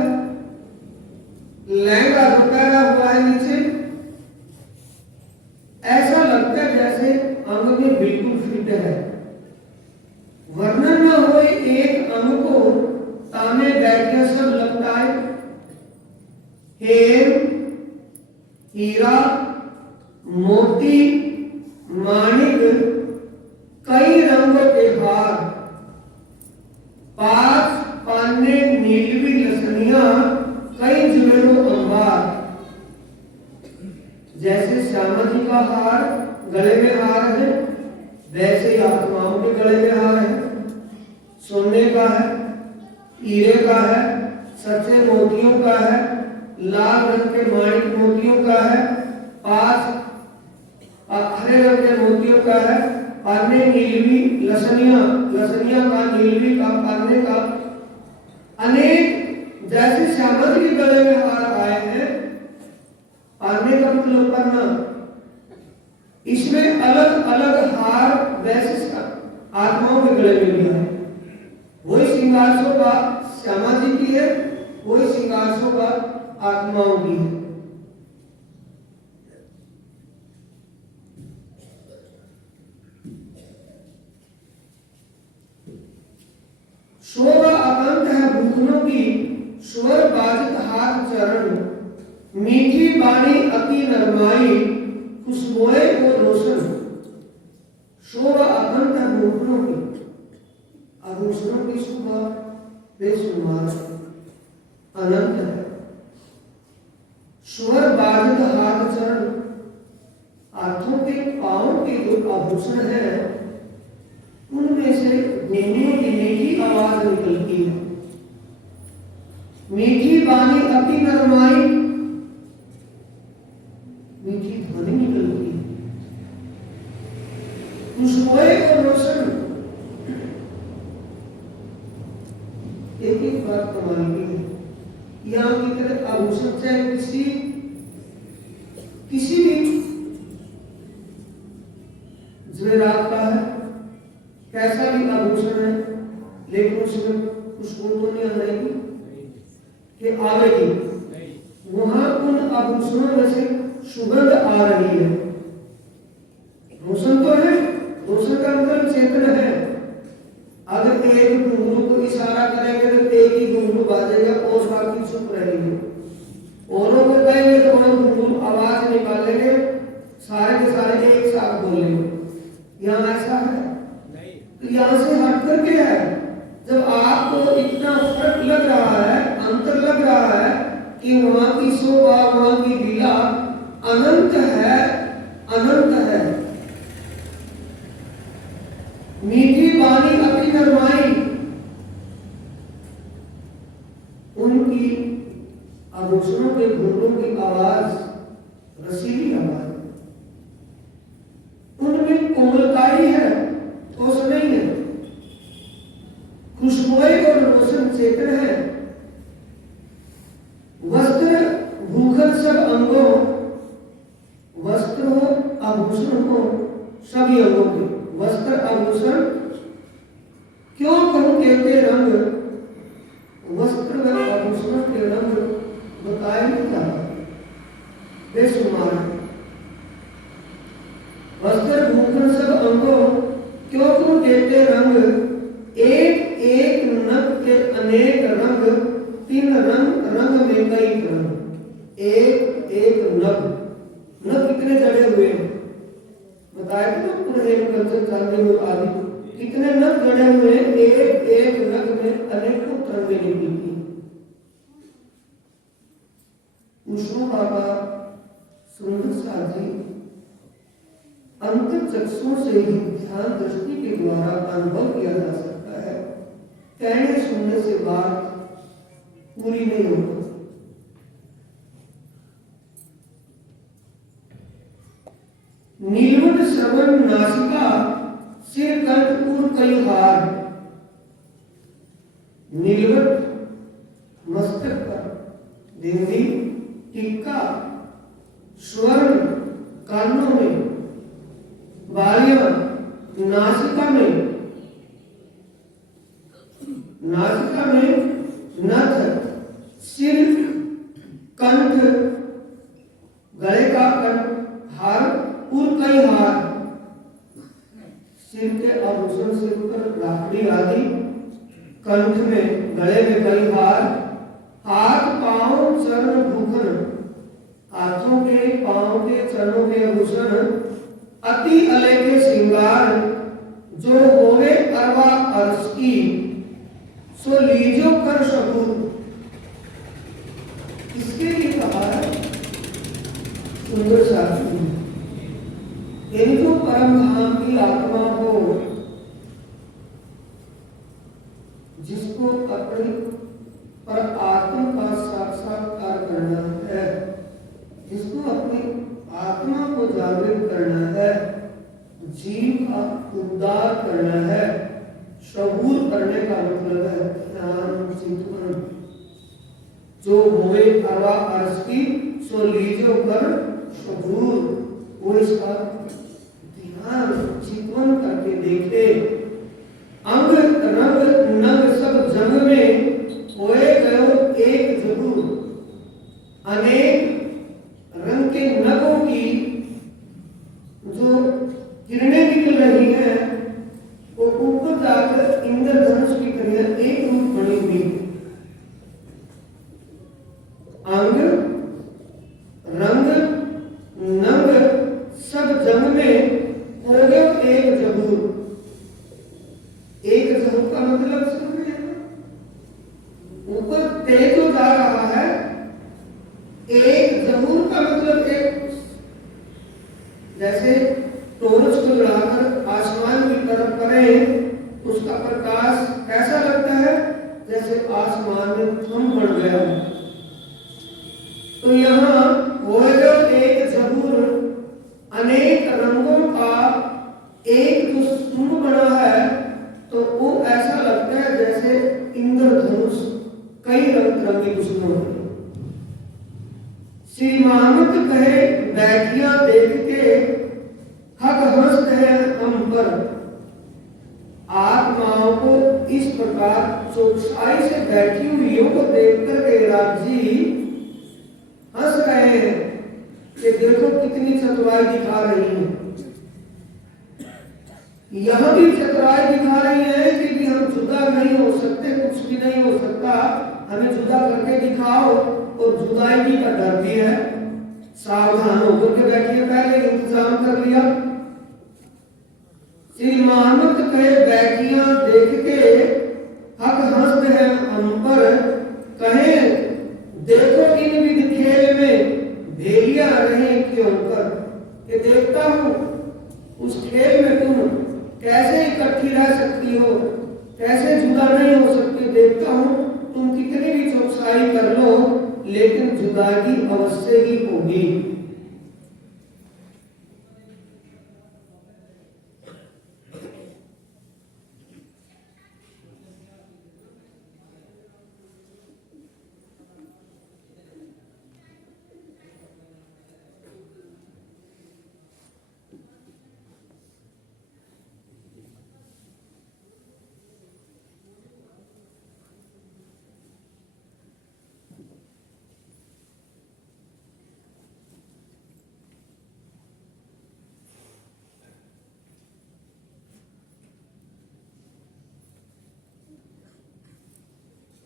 लहंगा जो पहरा हुआ है नीचे, ऐसा लगता है जैसे अंग में बिल्कुल फिट है। वर्णन न हो एक अंग को ताने बैठे सब लगता है। हेम, हीरा, मोती, माणिक, कई रंगों के हार, पांच पान्ने नीलवी लसनिया, कई ज्वेलों अंबार। जैसे श्यामा जी का हार गले में हार है, वैसे ही आत्माओं के गले में हार है। सोने का है, हीरे का है, सच्चे मोतियों का है, लाल रंग के माणिक मोतियों का है, पांच हरे रंग के मोतियों का है, पान्ने नीलवी लसनिया, लसनिया का, नीलवी का, पान्ने का, अनेक जैसे श्यामा जी के गले में हार आए हैं। पान्ने का मतलब पन्ना, इसमें अलग अलग हार वैसे आत्माओं के गले में भी है। वही श्रृंगार शोभा श्यामा जी की है, वही श्रृंगार शोभा आत्माओं की है। शोभा अनंत है भूखनों की, स्वर बाजित हाथ चरण, मीठी बाणी अति नरमाई, खुशबुए और रोशन। शोभा अनंत है भूखनों की, आभूषणों की शोभा बेशुमार अनंत है। स्वर बाजित हाथ चरण, हाथों के पांव के जो आभूषण है उनमें से घूमने की मीठी आवाज निकलती है। मीठी बानी अति नरमाई, मीठी ध्वनि निकलती है। खुशबुए और रोशन, एक बात कमाल की है। यहाँ की तरह आभूषण चाहे किसी भी ज्वेलरात का है, कैसा भी आभूषण है, लेकिन उसमें खुशबू तो नहीं आएगी कि आवेगी। वहां उन आभूषणों में से सुगंध आ रही है। रोशन तो है, रोशन का मतलब चेतन है। अगर एक घुंघरू को इशारा करेंगे तो एक ही घुंघरू बाजेगा और बाकी चुप रहेंगे। औरों को कहेंगे तो और घुंघरू आवाज निकालेंगे, सारे के सारे एक साथ बोलेंगे। यहाँ ऐसा है? तो यहाँ से हट करके है। जब आपको इतना फर्क लग रहा है, अंतर लग रहा है कि वहां की शोभा, वहां की लीला अनंत है, अनंत है। मीठी बानी अति नरमाई, उनकी आभूषणों के घुंघरू की आवाज रसीली आवाज, उनमें कोमलताई है, ठोस नहीं है। खुशबुएं और रोशन चेतन है। वस्त्र भूखल सब अंगों, वस्त्र हो आभूषण हो सभी अंगों के, वस्त्र आभूषण क्यों कहूं कहते रंग, वस्त्र व आभूषण के रंग बताए नहीं जाता, बेशुमार। वस्त्र भूखल सब अंगों क्यों कहूं कहते रंग, एक एक नग के अनेक रंग, तीन रंग रंग में कई रंग। एक एक नग, नग कितने जड़े हुए हैं बताया था ना, पूरे कल्चर चाहते हुए आदि कितने नग जड़े हुए हैं। एक एक नग में अनेकों तरंगे निकलती हैं। उष्णो बाबा सुंदर साजी अंतर चक्षुओं से ही ध्यान दृष्टि के द्वारा अनुभव किया जा सकता है। कहने सुनने से बात पूरी नहीं होती। नीलवट श्रवण नासिका सिर कंठ पूर कई हार। नीलवट मस्तक पर बिंदी टिक्का, स्वर्ण कानों में, बालियां नासिका में नथ, सिर कंठ गले का हार, पूर कई हार, सिर के आभूषण, सिर पर राखड़ी आदि, कंठ में गले में कई हार, हाथ पांव चरण भूषण, हाथों के पांव के चरणों के आभूषण, अति अलेखे श्रृंगार, जो होवे अरवा अर्श की, सो लीजो कर सबूत। इसके लिए कहा है सुंदर शास्त्री, इनको परम धाम की आत्मा हो, जिसको अपनी पर आत्मा का साक्षात्कार करना है, जिसको अपनी आत्मा को जागृत करना है, जीव का उद्धार करना है। शबूर करने का मतलब है ध्यान चिंतन। जो होवे अरवा अर्श की, सो लीजो कर शबूर। वो इसका ध्यान चिंतन करके देखे। अंग रंग नग सब जंग में होए गयो एक जरूर। अनेक रंग के नगों की जो किरणें निकल रही हैं, वो ऊपर जाकर इंद्रधनुष की तरह एक रूप बनी हुई। अंग रंग नंग सब जंग में हो गयो एक जबूर। एक जबूर का मतलब समझ में है? ऊपर तेज जो जा रहा है, एक जबूर का मतलब एक जैसे टॉर्च को जलाकर आसमान की तरफ करें, उसका प्रकाश कैसा लगता है? जैसे आसमान में थम बढ़ गया। तो यहाँ हो गया एक जबूर, अनेक रंगों का एक जो स्तंभ बना है, तो वो ऐसा लगता है जैसे इंद्रधनुष कई रंग रंगी दुश्मनों में। श्री मानव कहे बैठिया देख के हक हंसते हैं हम पर। आत्माओं को इस प्रकार चौकसाई से बैठी हुई को देखकर के राजी हंस रहे हैं कि देखो कितनी चतुराई दिखा रही है। यह भी चतुराई दिखा रही है कि हम जुदा नहीं हो सकते, कुछ भी नहीं हो सकता, हमें जुदा करके दिखाओ। और जुदाई का डर भी है, सावधान होकर के बैठिए, पहले इंतजाम कर लिया। श्री मानव कहे बैठिया देख के हक हंसते हैं हम पर। कहे देखो इन विध खेल में भेलिया रहे क्यों कर। कि देखता हूं उस खेल में तुम कैसे इकट्ठी रह सकती हो, कैसे जुदा नहीं हो सकती। देखता हूं तुम कितनी भी चौकसाई कर लो, लेकिन जुदाई अवश्य ही होगी।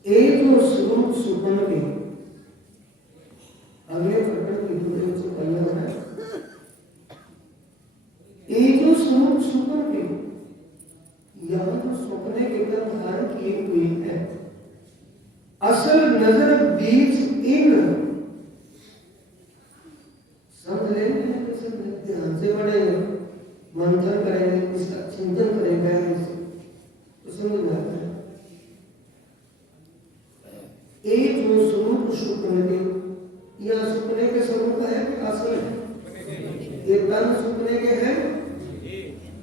एक जो स्वरूप सुपन के अगले प्रकरण की दूसरे से पहले है। एक जो स्वरूप सुपन के यहाँ जो सपने के तरफ धारण किए हुए हैं, असल नजर बीज इन समझ लेंगे, ध्यान से पढ़ेंगे, मंथन करेंगे, इसका चिंतन करेंगे, तो समझ में आता है। एक जो स्वरूप सुपन के यहाँ जो सपने के तरफ धारण किए हुए हैं, असल नजर बीज इन समझ लेंगे, ध्यान से पढ़ेंगे, मंथन करेंगे, इसका चिंतन करेंगे, तो समझ में आता है। एक जो स्वरूप सुपने के, यहाँ सुपने के स्वरूप है कि असल है? ये तन सुपने के हैं।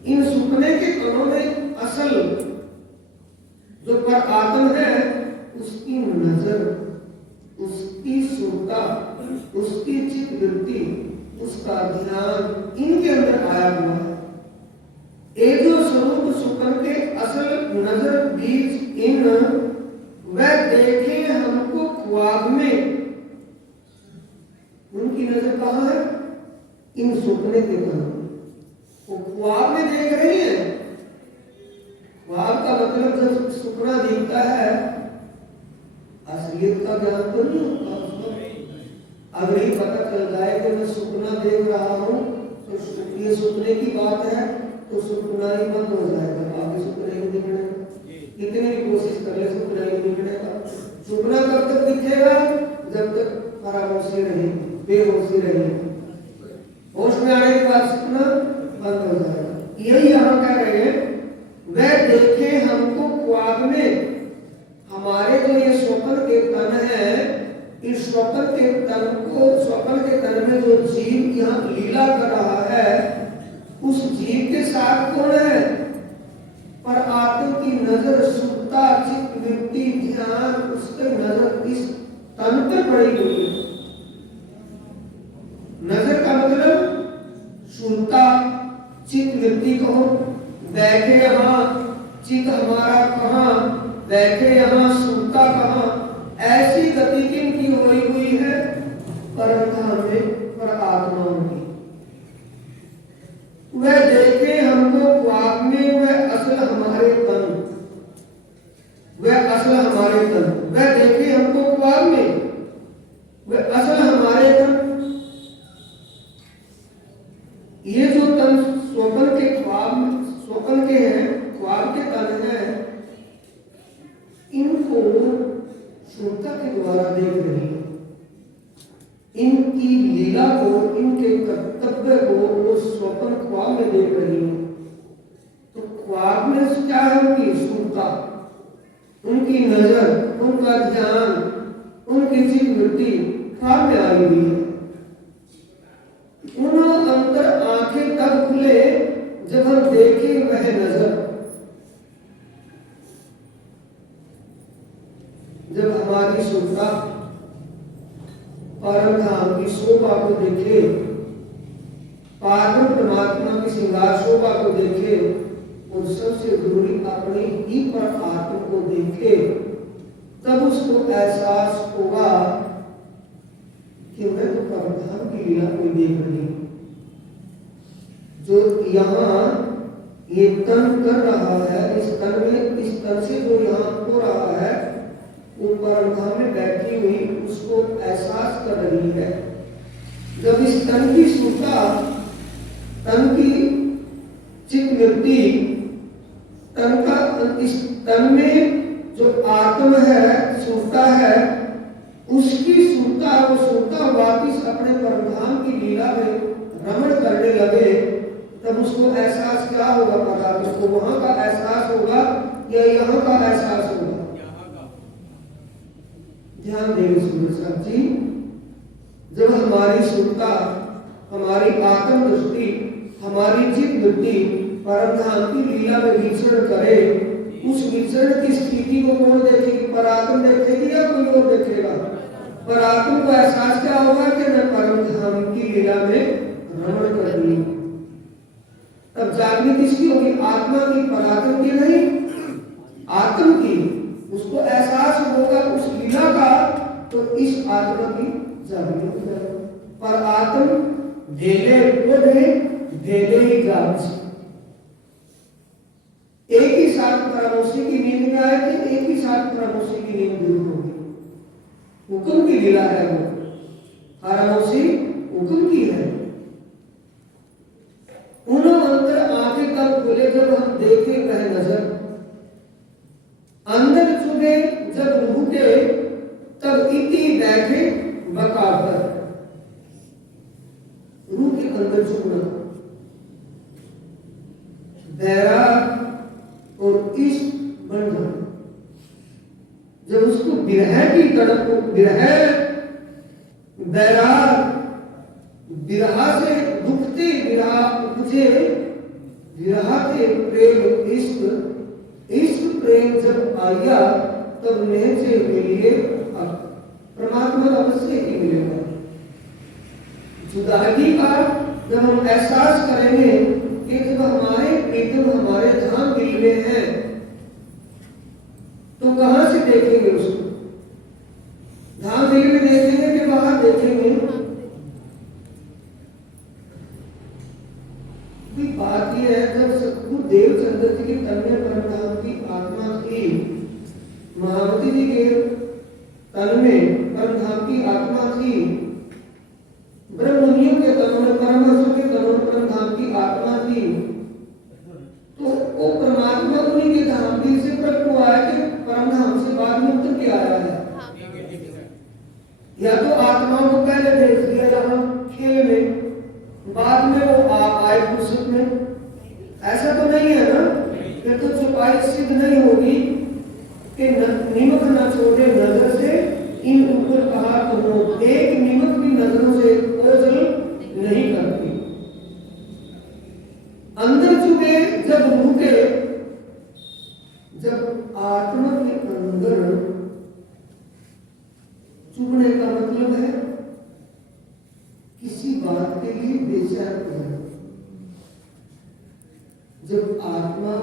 इन सुपने के कणों में असल जो पर आत्म है, उसकी नजर, उसकी सुरता, उसकी चित्त वृत्ति, उसका ध्यान इनके अंदर आया हुआ है। एक जो स्वरूप सुपन के असल नजर बीज इन, वह देखे हमको ख्वाब में। उनकी नजर कहाँ है? इन सुपने के तरफ। वो ख्वाब में देख रही है। ख्वाब का मतलब जब सुपना दिखता है, असलियत का ज्ञान तो नहीं होता उसको। अगर ही पता चल जाए कि मैं सुपना देख रहा हूँ तो ये सुपने की बात है, तो सुपना ही बंद हो जाएगा, आगे सुपना ही दिखने। कितनी भी कोशिश कर ले सुपना ही दिखने का। सुपना कब तक दिखेगा? जब तक खामोशी रहे, बेहोशी रहे। होश में आने के बाद सुपना बंद हो जाएगा। यही यहाँ कह रहे हैं, वह देखे हमको ख्वाब में। हमारे जो ये स्वप्न के तन है, इस स्वप्न के तन को, स्वप्न के तन में जो जीव यहाँ लीला कर रहा है, उस जीव के साथ कौन है? पर आत्म की नजर, सुरता, चित्त वृत्ति, ध्यान, उसके नजर इस तन पर पड़ी हुई है। नजर का मतलब सुरता, चित्त वृत्ति कहो, बैठे यहाँ, चित्त हमारा कहाँ, बैठे यहाँ, सुरता कहाँ, ऐसी गति किनकी हुई है? परम में, पर आत्माओं की। वह देखे हमको ख्वाब में, वह असल हमारे तन, वह असल हमारे तन, वह देखे हमको ख्वाब में, वह असल हमारे तन। ये जो तन स्वप्न के ख्वाब, स्वप्न के हैं, ख्वाब के तन हैं, इनको सुरता के द्वारा देख रही है। इनकी लीला को, इनके कर्तव्य को वो स्वप्न ख्वाब में देख रही है। तो ख्वाब में क्या है? उनकी सुरता, उनकी नजर, उनका ध्यान, उनकी चित्त वृत्ति ख्वाब में आई हुई है। उन अंतर आंखें तब खुले जब हम देखें वह नजर। जब हमारी सुरता परम धाम की शोभा को देखे, पारम परमात्मा की श्रृंगार शोभा को देखे, और सबसे जरूरी अपनी ही पर आत्मा को देखे, तब उसको एहसास होगा कि मैं तो परम धाम की लीला कोई देख रही हूं। जो यहाँ ये तन कर रहा है, इस तन में, इस तन से जो यहाँ हो रहा है, वो परम धाम में बैठी हुई उसको एहसास कर रही है। जब इस तन की सुरता, तन की चित्त वृत्ति, तन का, इस तन में जो आत्म है, सुरता है, उसकी सुरता, वो सुरता वापिस अपने परमधाम की लीला में रमण करने लगे, तब उसको एहसास क्या होगा? पदार्थ को वहां का एहसास होगा या यहाँ का एहसास होगा? ध्यान देंगे सुंदर साहब जी। जब हमारी सुरता, हमारी आत्म दृष्टि, हमारी चित्त वृत्ति परमधाम की लीला में विचरण करे, उस विचरण की स्थिति को कौन देखेगी? परात्म देखेगी या कोई और देखेगा? परात्म को एहसास क्या होगा कि मैं परमधाम की लीला में रमण कर रही हूं। तब जागृति किसकी होगी? आत्मा की, परात्म की नहीं, आत्म की। उसको एहसास होगा उस लीला का, तो इस आत्मा की जागृति हो जाएगी। पर आत्म ढेले बोले, ढेले ही जाग। एक ही साथ परामोशी की नींद में आए थे, एक ही साथ परामोशी की नींद दूर होगी। हुक्म की लीला है वो, परामोशी हुक्म की है। उन्हों अंतर आंखें तब खुले जब हम देखे वह नजर, अंदर चुभे जब रूह के, तब इति बैठे बकाकर। रूह के अंदर चुभना, बैराग और इश्क बन जाना, जब उसको विरह की तड़प, विरह बैराग, विरह से दुखते विरह उपजे, विरह के प्रेम इश्क, इश्क प्रेम जब आया तब नेचे मिलिए, परमात्मा अवश्य ही मिलेगा। जुदाई का जब हम एहसास करेंगे कि जब हमारे प्रीतम हमारे धाम दिल में है, तो कहां से देखेंगे उसको? धाम दिल में देखेंगे कि बाहर देखेंगे? बात यह है, जब सतगुरु देवचंद्र जी के तन में परमधाम की आत्मा थी, महावती जी के तन में परमधाम की आत्मा थी, ब्रह्ममुनियों के तन में, परमहंसों के तन में परमधाम की आत्मा थी, तो वो परमात्मा उन्हीं के धाम दिल से प्रकट हुआ है कि परमधाम से बाद में उतर के आया है। या तो आत्माओं को पहले भेज दिया जहां खेल में, बाद में वो आप आए फुर्सत में, ऐसा तो नहीं है ना? ये तो छुपाई सिद्ध नहीं होगी कि निमक न छोड़े नजर से इन ऊपर कहा तो एक निमक भी नजरों से ओझल नहीं करती। अंदर चुके जब रुके, जब आत्मा के अंदर चुभने का मतलब है किसी बात के लिए बेचैन होना। जब आत्मा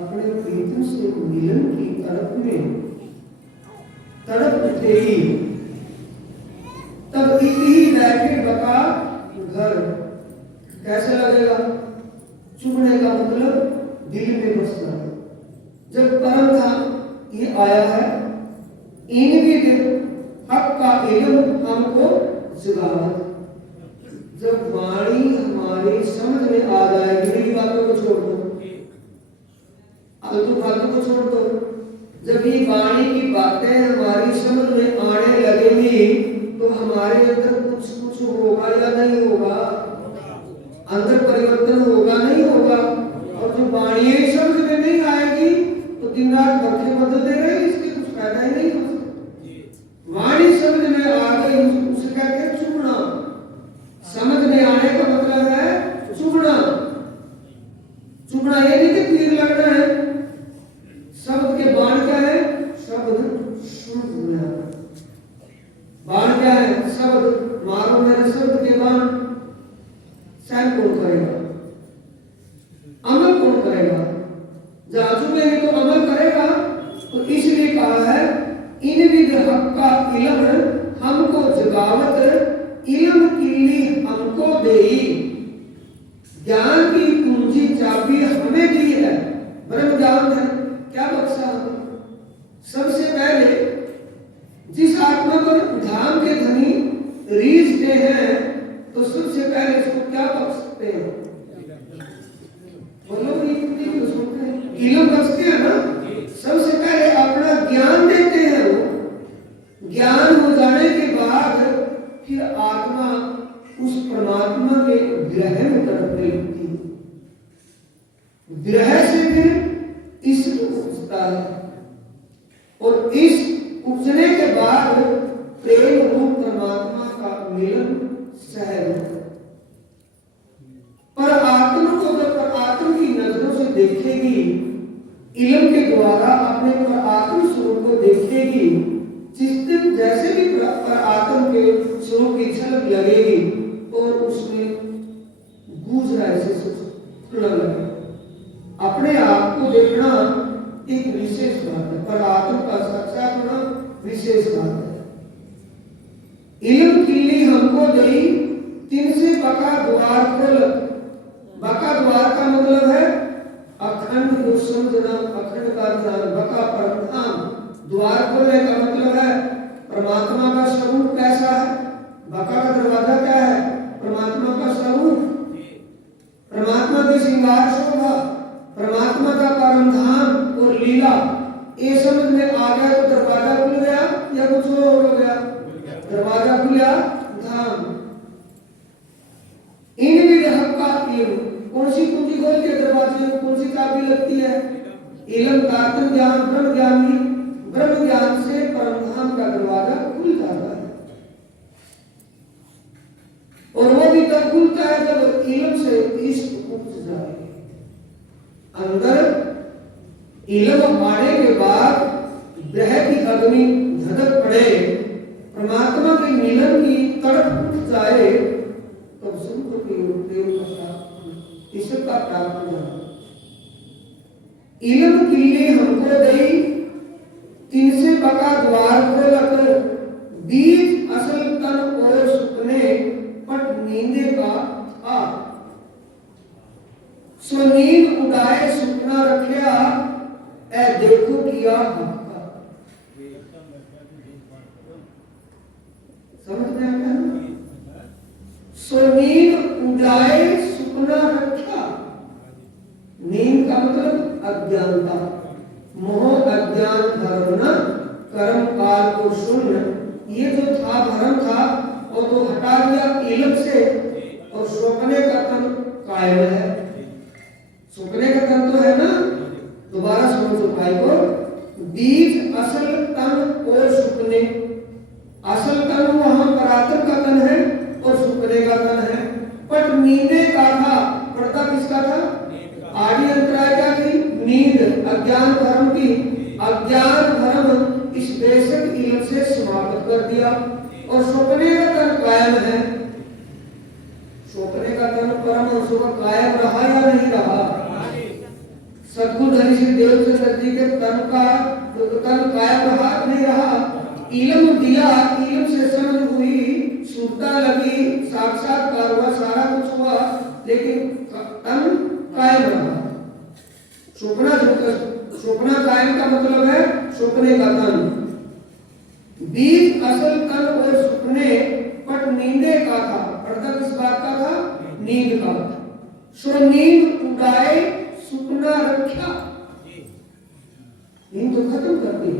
अपने प्रीतम से मिलन की तड़प में तड़प उठेगी, तब ही बैठे बका घर कैसे लगेगा? चुभने का मतलब दिल में बसना है। जब परम धाम ये आया है, इनके हक का इल्म हमको सिखावत। जब वाणी हमारे समझ में आ जाएगी, मेरी बातों को छोड़ दो, आलतू फालतू को छोड़ दो, जब ये वाणी की बातें हमारी समझ में आने लगेंगी तो हमारे अंदर कुछ कुछ होगा या नहीं होगा? अंदर परिवर्तन होगा नहीं होगा? और जो वाणी समझ में नहीं आएगी तो दिन रात बच्चे बदलते रहे, इसके कुछ फायदा ही नहीं हो सकता। वाणी समझ में आ गई उसे कहते हैं चुभना। समझ में आने का मतलब है चुभना। चुभना ये नहीं कि तीर लगना है। शब्द के बाण क्या है? शब्द सुनना। बाण क्या है? शब्द। मारो मेरे शब्द के बाण। सहन कौन करेगा? अमल कौन करेगा? जहां चुभेंगे तो अमल करेगा। तो इसलिए कहा है इन विद हक का इल्म हमको जगावत, इल्म किल्ली हमको देई। ज्ञान की कुंजी चाबी हमें दी है, ब्रह्म ज्ञान है। क्या बख्शा हमें? सबसे पहले जिस आत्मा पर धाम के धनी रीझते हैं तो सबसे पहले इसको क्या बख्शते हैं? बोलो इल्म बख्शते हैं ना। सबसे पहले अपना ज्ञान देते हैं। वो ज्ञान हो जाने के बाद फिर आत्मा उस परमात्मा के विरह में तड़पने लगती है। विरह से फिर इश्क उपजता है और इस उपजने के बाद प्रेम रूप परमात्मा का मिलन सहज होता है। पर आत्मा को जब आत्मा की नजरों से देखेगी, इल्म के द्वारा अपने पर आत्म स्वरूप को देखेगी, जिस दिन जैसे भी पर आत्म के स्वरूप की झलक लगेगी और उसमें गूंज रहा है सुनने लगे। अपने आप को देखना एक विशेष बात है, पर आत्म का साक्षात होना विशेष बात है। इल्म किल्ली हमको दई, तिन से बका द्वार खोल। बका द्वार का मतलब है अखंड को समझना, अखंड का ध्यान। बका परमधाम, द्वार खोलने का मतलब है परमात्मा का स्वरूप कैसा है। बका का दरवाजा क्या है? परमात्मा का स्वरूप, परमात्मा की श्रृंगार शोभा, परमात्मा का परमधाम और लीला। ये समझ में आ गया तो दरवाजा खुल गया या कुछ और हो गया? दरवाजा खुला, धाम। इन भी हक का इल्म। कौन सी कुंजी खोल के दरवाजे में कौन सी चाबी लगती है? इल्म का ज्ञान, ब्रह्म ज्ञान ही। ब्रह्म ज्ञान से परमधाम अग्नि धधक पड़े, परमात्मा के मिलन की तड़प उठ जाए, तब संतों की ओर प्रेम का ईश्वर का प्राप्त हो जाए। इलम किल्ली हमको दई, तिनसे बका द्वार खोलत, बीज असल तन और सुपने पट नींदे का था। सो नींद उड़ाए सुपना रखिया, ए देखो किया भक्ता। समझ में आ गया? सो नींद उड़ाए सुपना रखिया, नींद का मतलब अज्ञानता, मोह अज्ञान धर्म कर्म काल को शून्य, ये जो था भ्रम था वो तो हटा दिया इलम से, और सोपने का तन कायम है। सोपने का तन तो है ना, दोबारा समझो भाई को, बीज असल तन और सुपने, असल तन वहां परात्पर का तन है और सुपने का तन है। पट नींदे का था, पड़ता किसका था? आदि अंतराय क्या थी? नींद, अज्ञान भ्रम की। अज्ञान भ्रम इस बेशक इलम से समाप्त कर दिया, और सोपने का तन कायम है। सोपने का तन परम अंशों का कायम रहा या नहीं रहा? सद्गुरु हरि श्री देवचंद्र जी के तन का तन कायम रहा नहीं रहा? इलम दिया, इलम से समझ हुई, सुरता लगी, साक्षात्कार हुआ, सारा कुछ हुआ, लेकिन तन कायम रहा। स्वप्ना कायम का मतलब है स्वप्ने का तन। बीज असल तन और सुपने पट नींदे का था, अर्थात किस बात का था? नींद का। सो नींद उड़ाए सुपना रखा, नींद तो खत्म कर दी।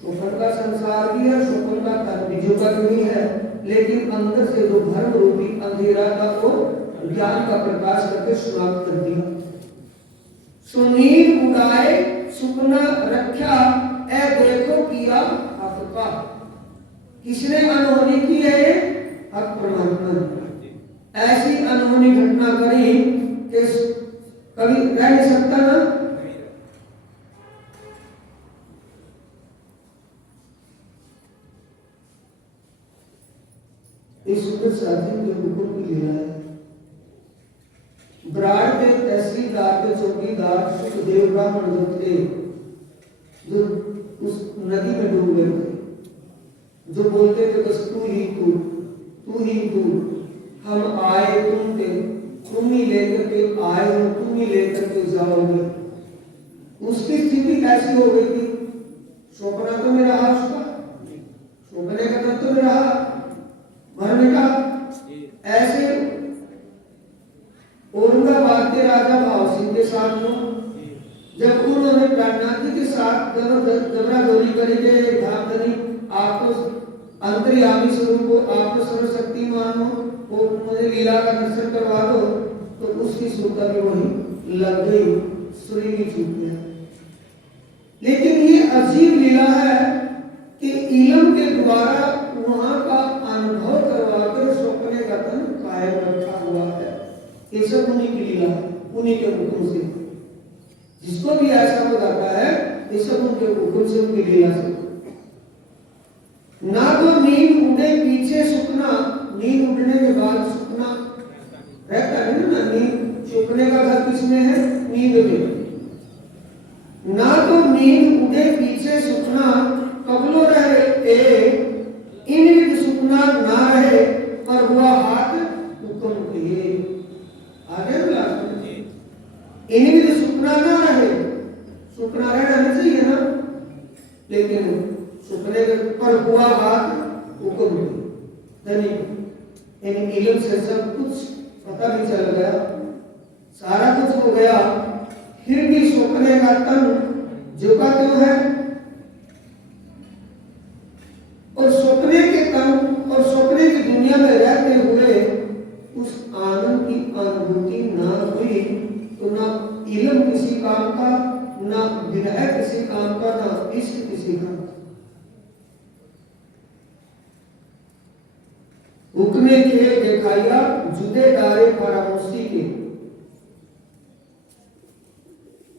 स्वप्न का संसार भी है, स्वप्न का तन भी जो कर नहीं है, लेकिन अंदर से जो भ्रम रूपी अंधेरा था वो ज्ञान का प्रकाश करके समाप्त कर दिया। सो नींद उड़ाए सुपना रखा, ए देखो किया आपका। किसने अनहोनी की है? हक परमात्मा ने। ऐसी अनहोनी घटना करी कि कभी रह नहीं सकता ना। इस सुंदर साथी जो हुक्म की लीला है, ब्राड़ के तहसीलदार के चौकीदार सुखदेव ब्राह्मण जो थे, जो उस नदी में डूब गए थे, जो बोलते थे बस तू ही तू, तू ही तू, हम आए तुम थे, तुम ही लेकर के आए हो, तुम ही लेकर के जाओगे। उसकी स्थिति कैसी हो गई थी? स्वप्न तो में रहा, उसका स्वप्ने का तत्व में रहा, मरने का। ऐसे औरंगाबाद के राजा भाव सिंह के साथ हो, जब उन्होंने प्राणनाथ के साथ जबरादोरी करी के धामधनी, आप तो अंतर्यामी स्वरूप हो, आप तो सर्वशक्तिमान हो, वो मुझे लीला का दर्शन करवा दो, तो उसकी सुरता भी वही लग गई, सुरी भी छूट गया। लेकिन ये अजीब लीला है कि इलम के द्वारा वहां का अनुभव करवा कर स्वप्ने का तन कायम रखा हुआ है। ये सब उन्हीं की लीला है, उन्हीं के हुक्म से। जिसको भी ऐसा हो जाता है, ये सब उनके हुक्म से, उनकी लीला से। ना तो नींद उड़े पीछे सुपना, नींद उड़ने के बाद सुपना रहता है ना, नींद सुपने का घर किसमें है? नींद में। ना तो नींद उड़े पीछे सुपना, कबलो रहे इन विध सुपना ना रहे, पर हुआ हाथ हुक्म किए। आगे इन विध सुपना ना रहे, सुपना रहना चाहिए ना, लेकिन सुपने पर हुआ हाथ हुक्म इन इलम से सब कुछ पता भी चल गया, सारा कुछ हो गया, फिर भी सुपने का तन झुका क्यों है? और सपने के तन और सपने की दुनिया में रहते हुए उस आनंद की अनुभूति ना हुई, तो ना इलम किसी काम का, ना विरह किसी काम का, ना इश्क किसी का। हुक्मे खेल दिखाया जुदे डारे परामर्शी के,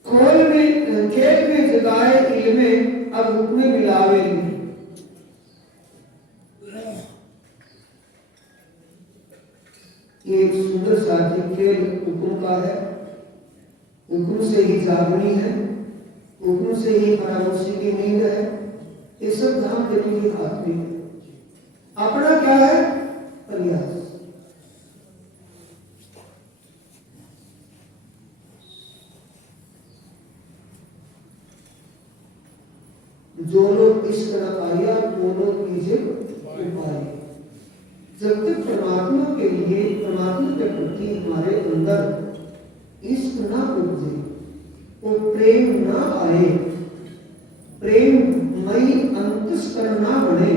खोल में खेल में जगाए इल्मे अब हुक्मे मिलावे नहीं। ये एक सुंदर साथी खेल हुक्म का है, हुक्म से ही जागनी है, हुक्म से ही परामर्शी की नींद है। ये सब धाम देने के हाथ में है। अपना क्या है? प्रयास। जो लोग इश्क न पाया वो लोग कीजिए उपाय। जब तक परमात्मा के लिए, परमात्मा के प्रति हमारे अंदर इश्क ना उपजे, वो प्रेम ना आए, प्रेममयी अंतस्करण ना बने,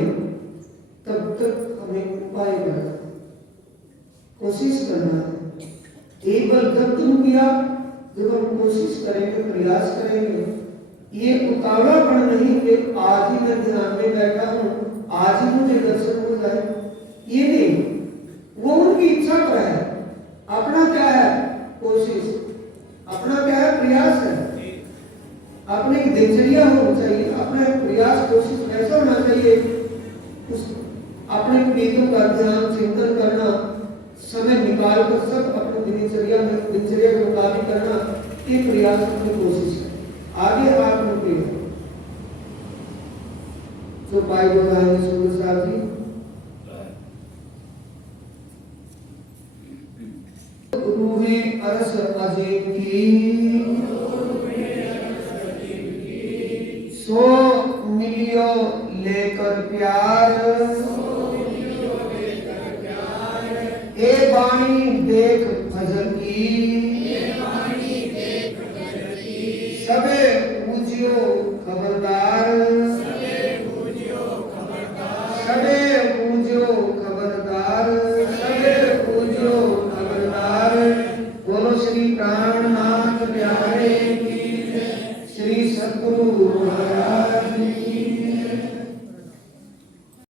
तब तक हमें उपाय करना, कोशिश करना है। एक बार जब तुम किया, जब हम कोशिश करेंगे, प्रयास करेंगे, ये उतावलापन नहीं कि आज ही मैं ध्यान में बैठा हूं, आज ही मुझे दर्शन हो जाए, ये नहीं। वो उनकी इच्छा पर है। अपना क्या है? कोशिश। अपना क्या है? प्रयास है। अपनी दिनचर्या होनी चाहिए, अपना प्रयास कोशिश ऐसा होना चाहिए, उस अपने प्रीतों का ध्यान चिंतन करना, समय निकाल कर सब अपनी दिनचर्या के मुताबिक करना, ये प्रयास की कोशिश है। आगे हाथ मुड़े जो पाई बताएंगे सुंदर साहब जी। रूहे अरस अजीब की सो मिलियो लेकर प्यार, ए बाणी देख फजल की, सबे पूजियो खबरदार, सबे पूजियो खबरदार, सबे पूजियो खबरदार। बोलो श्री प्राणनाथ प्यारे की, श्री सद्गुरु महाराज की।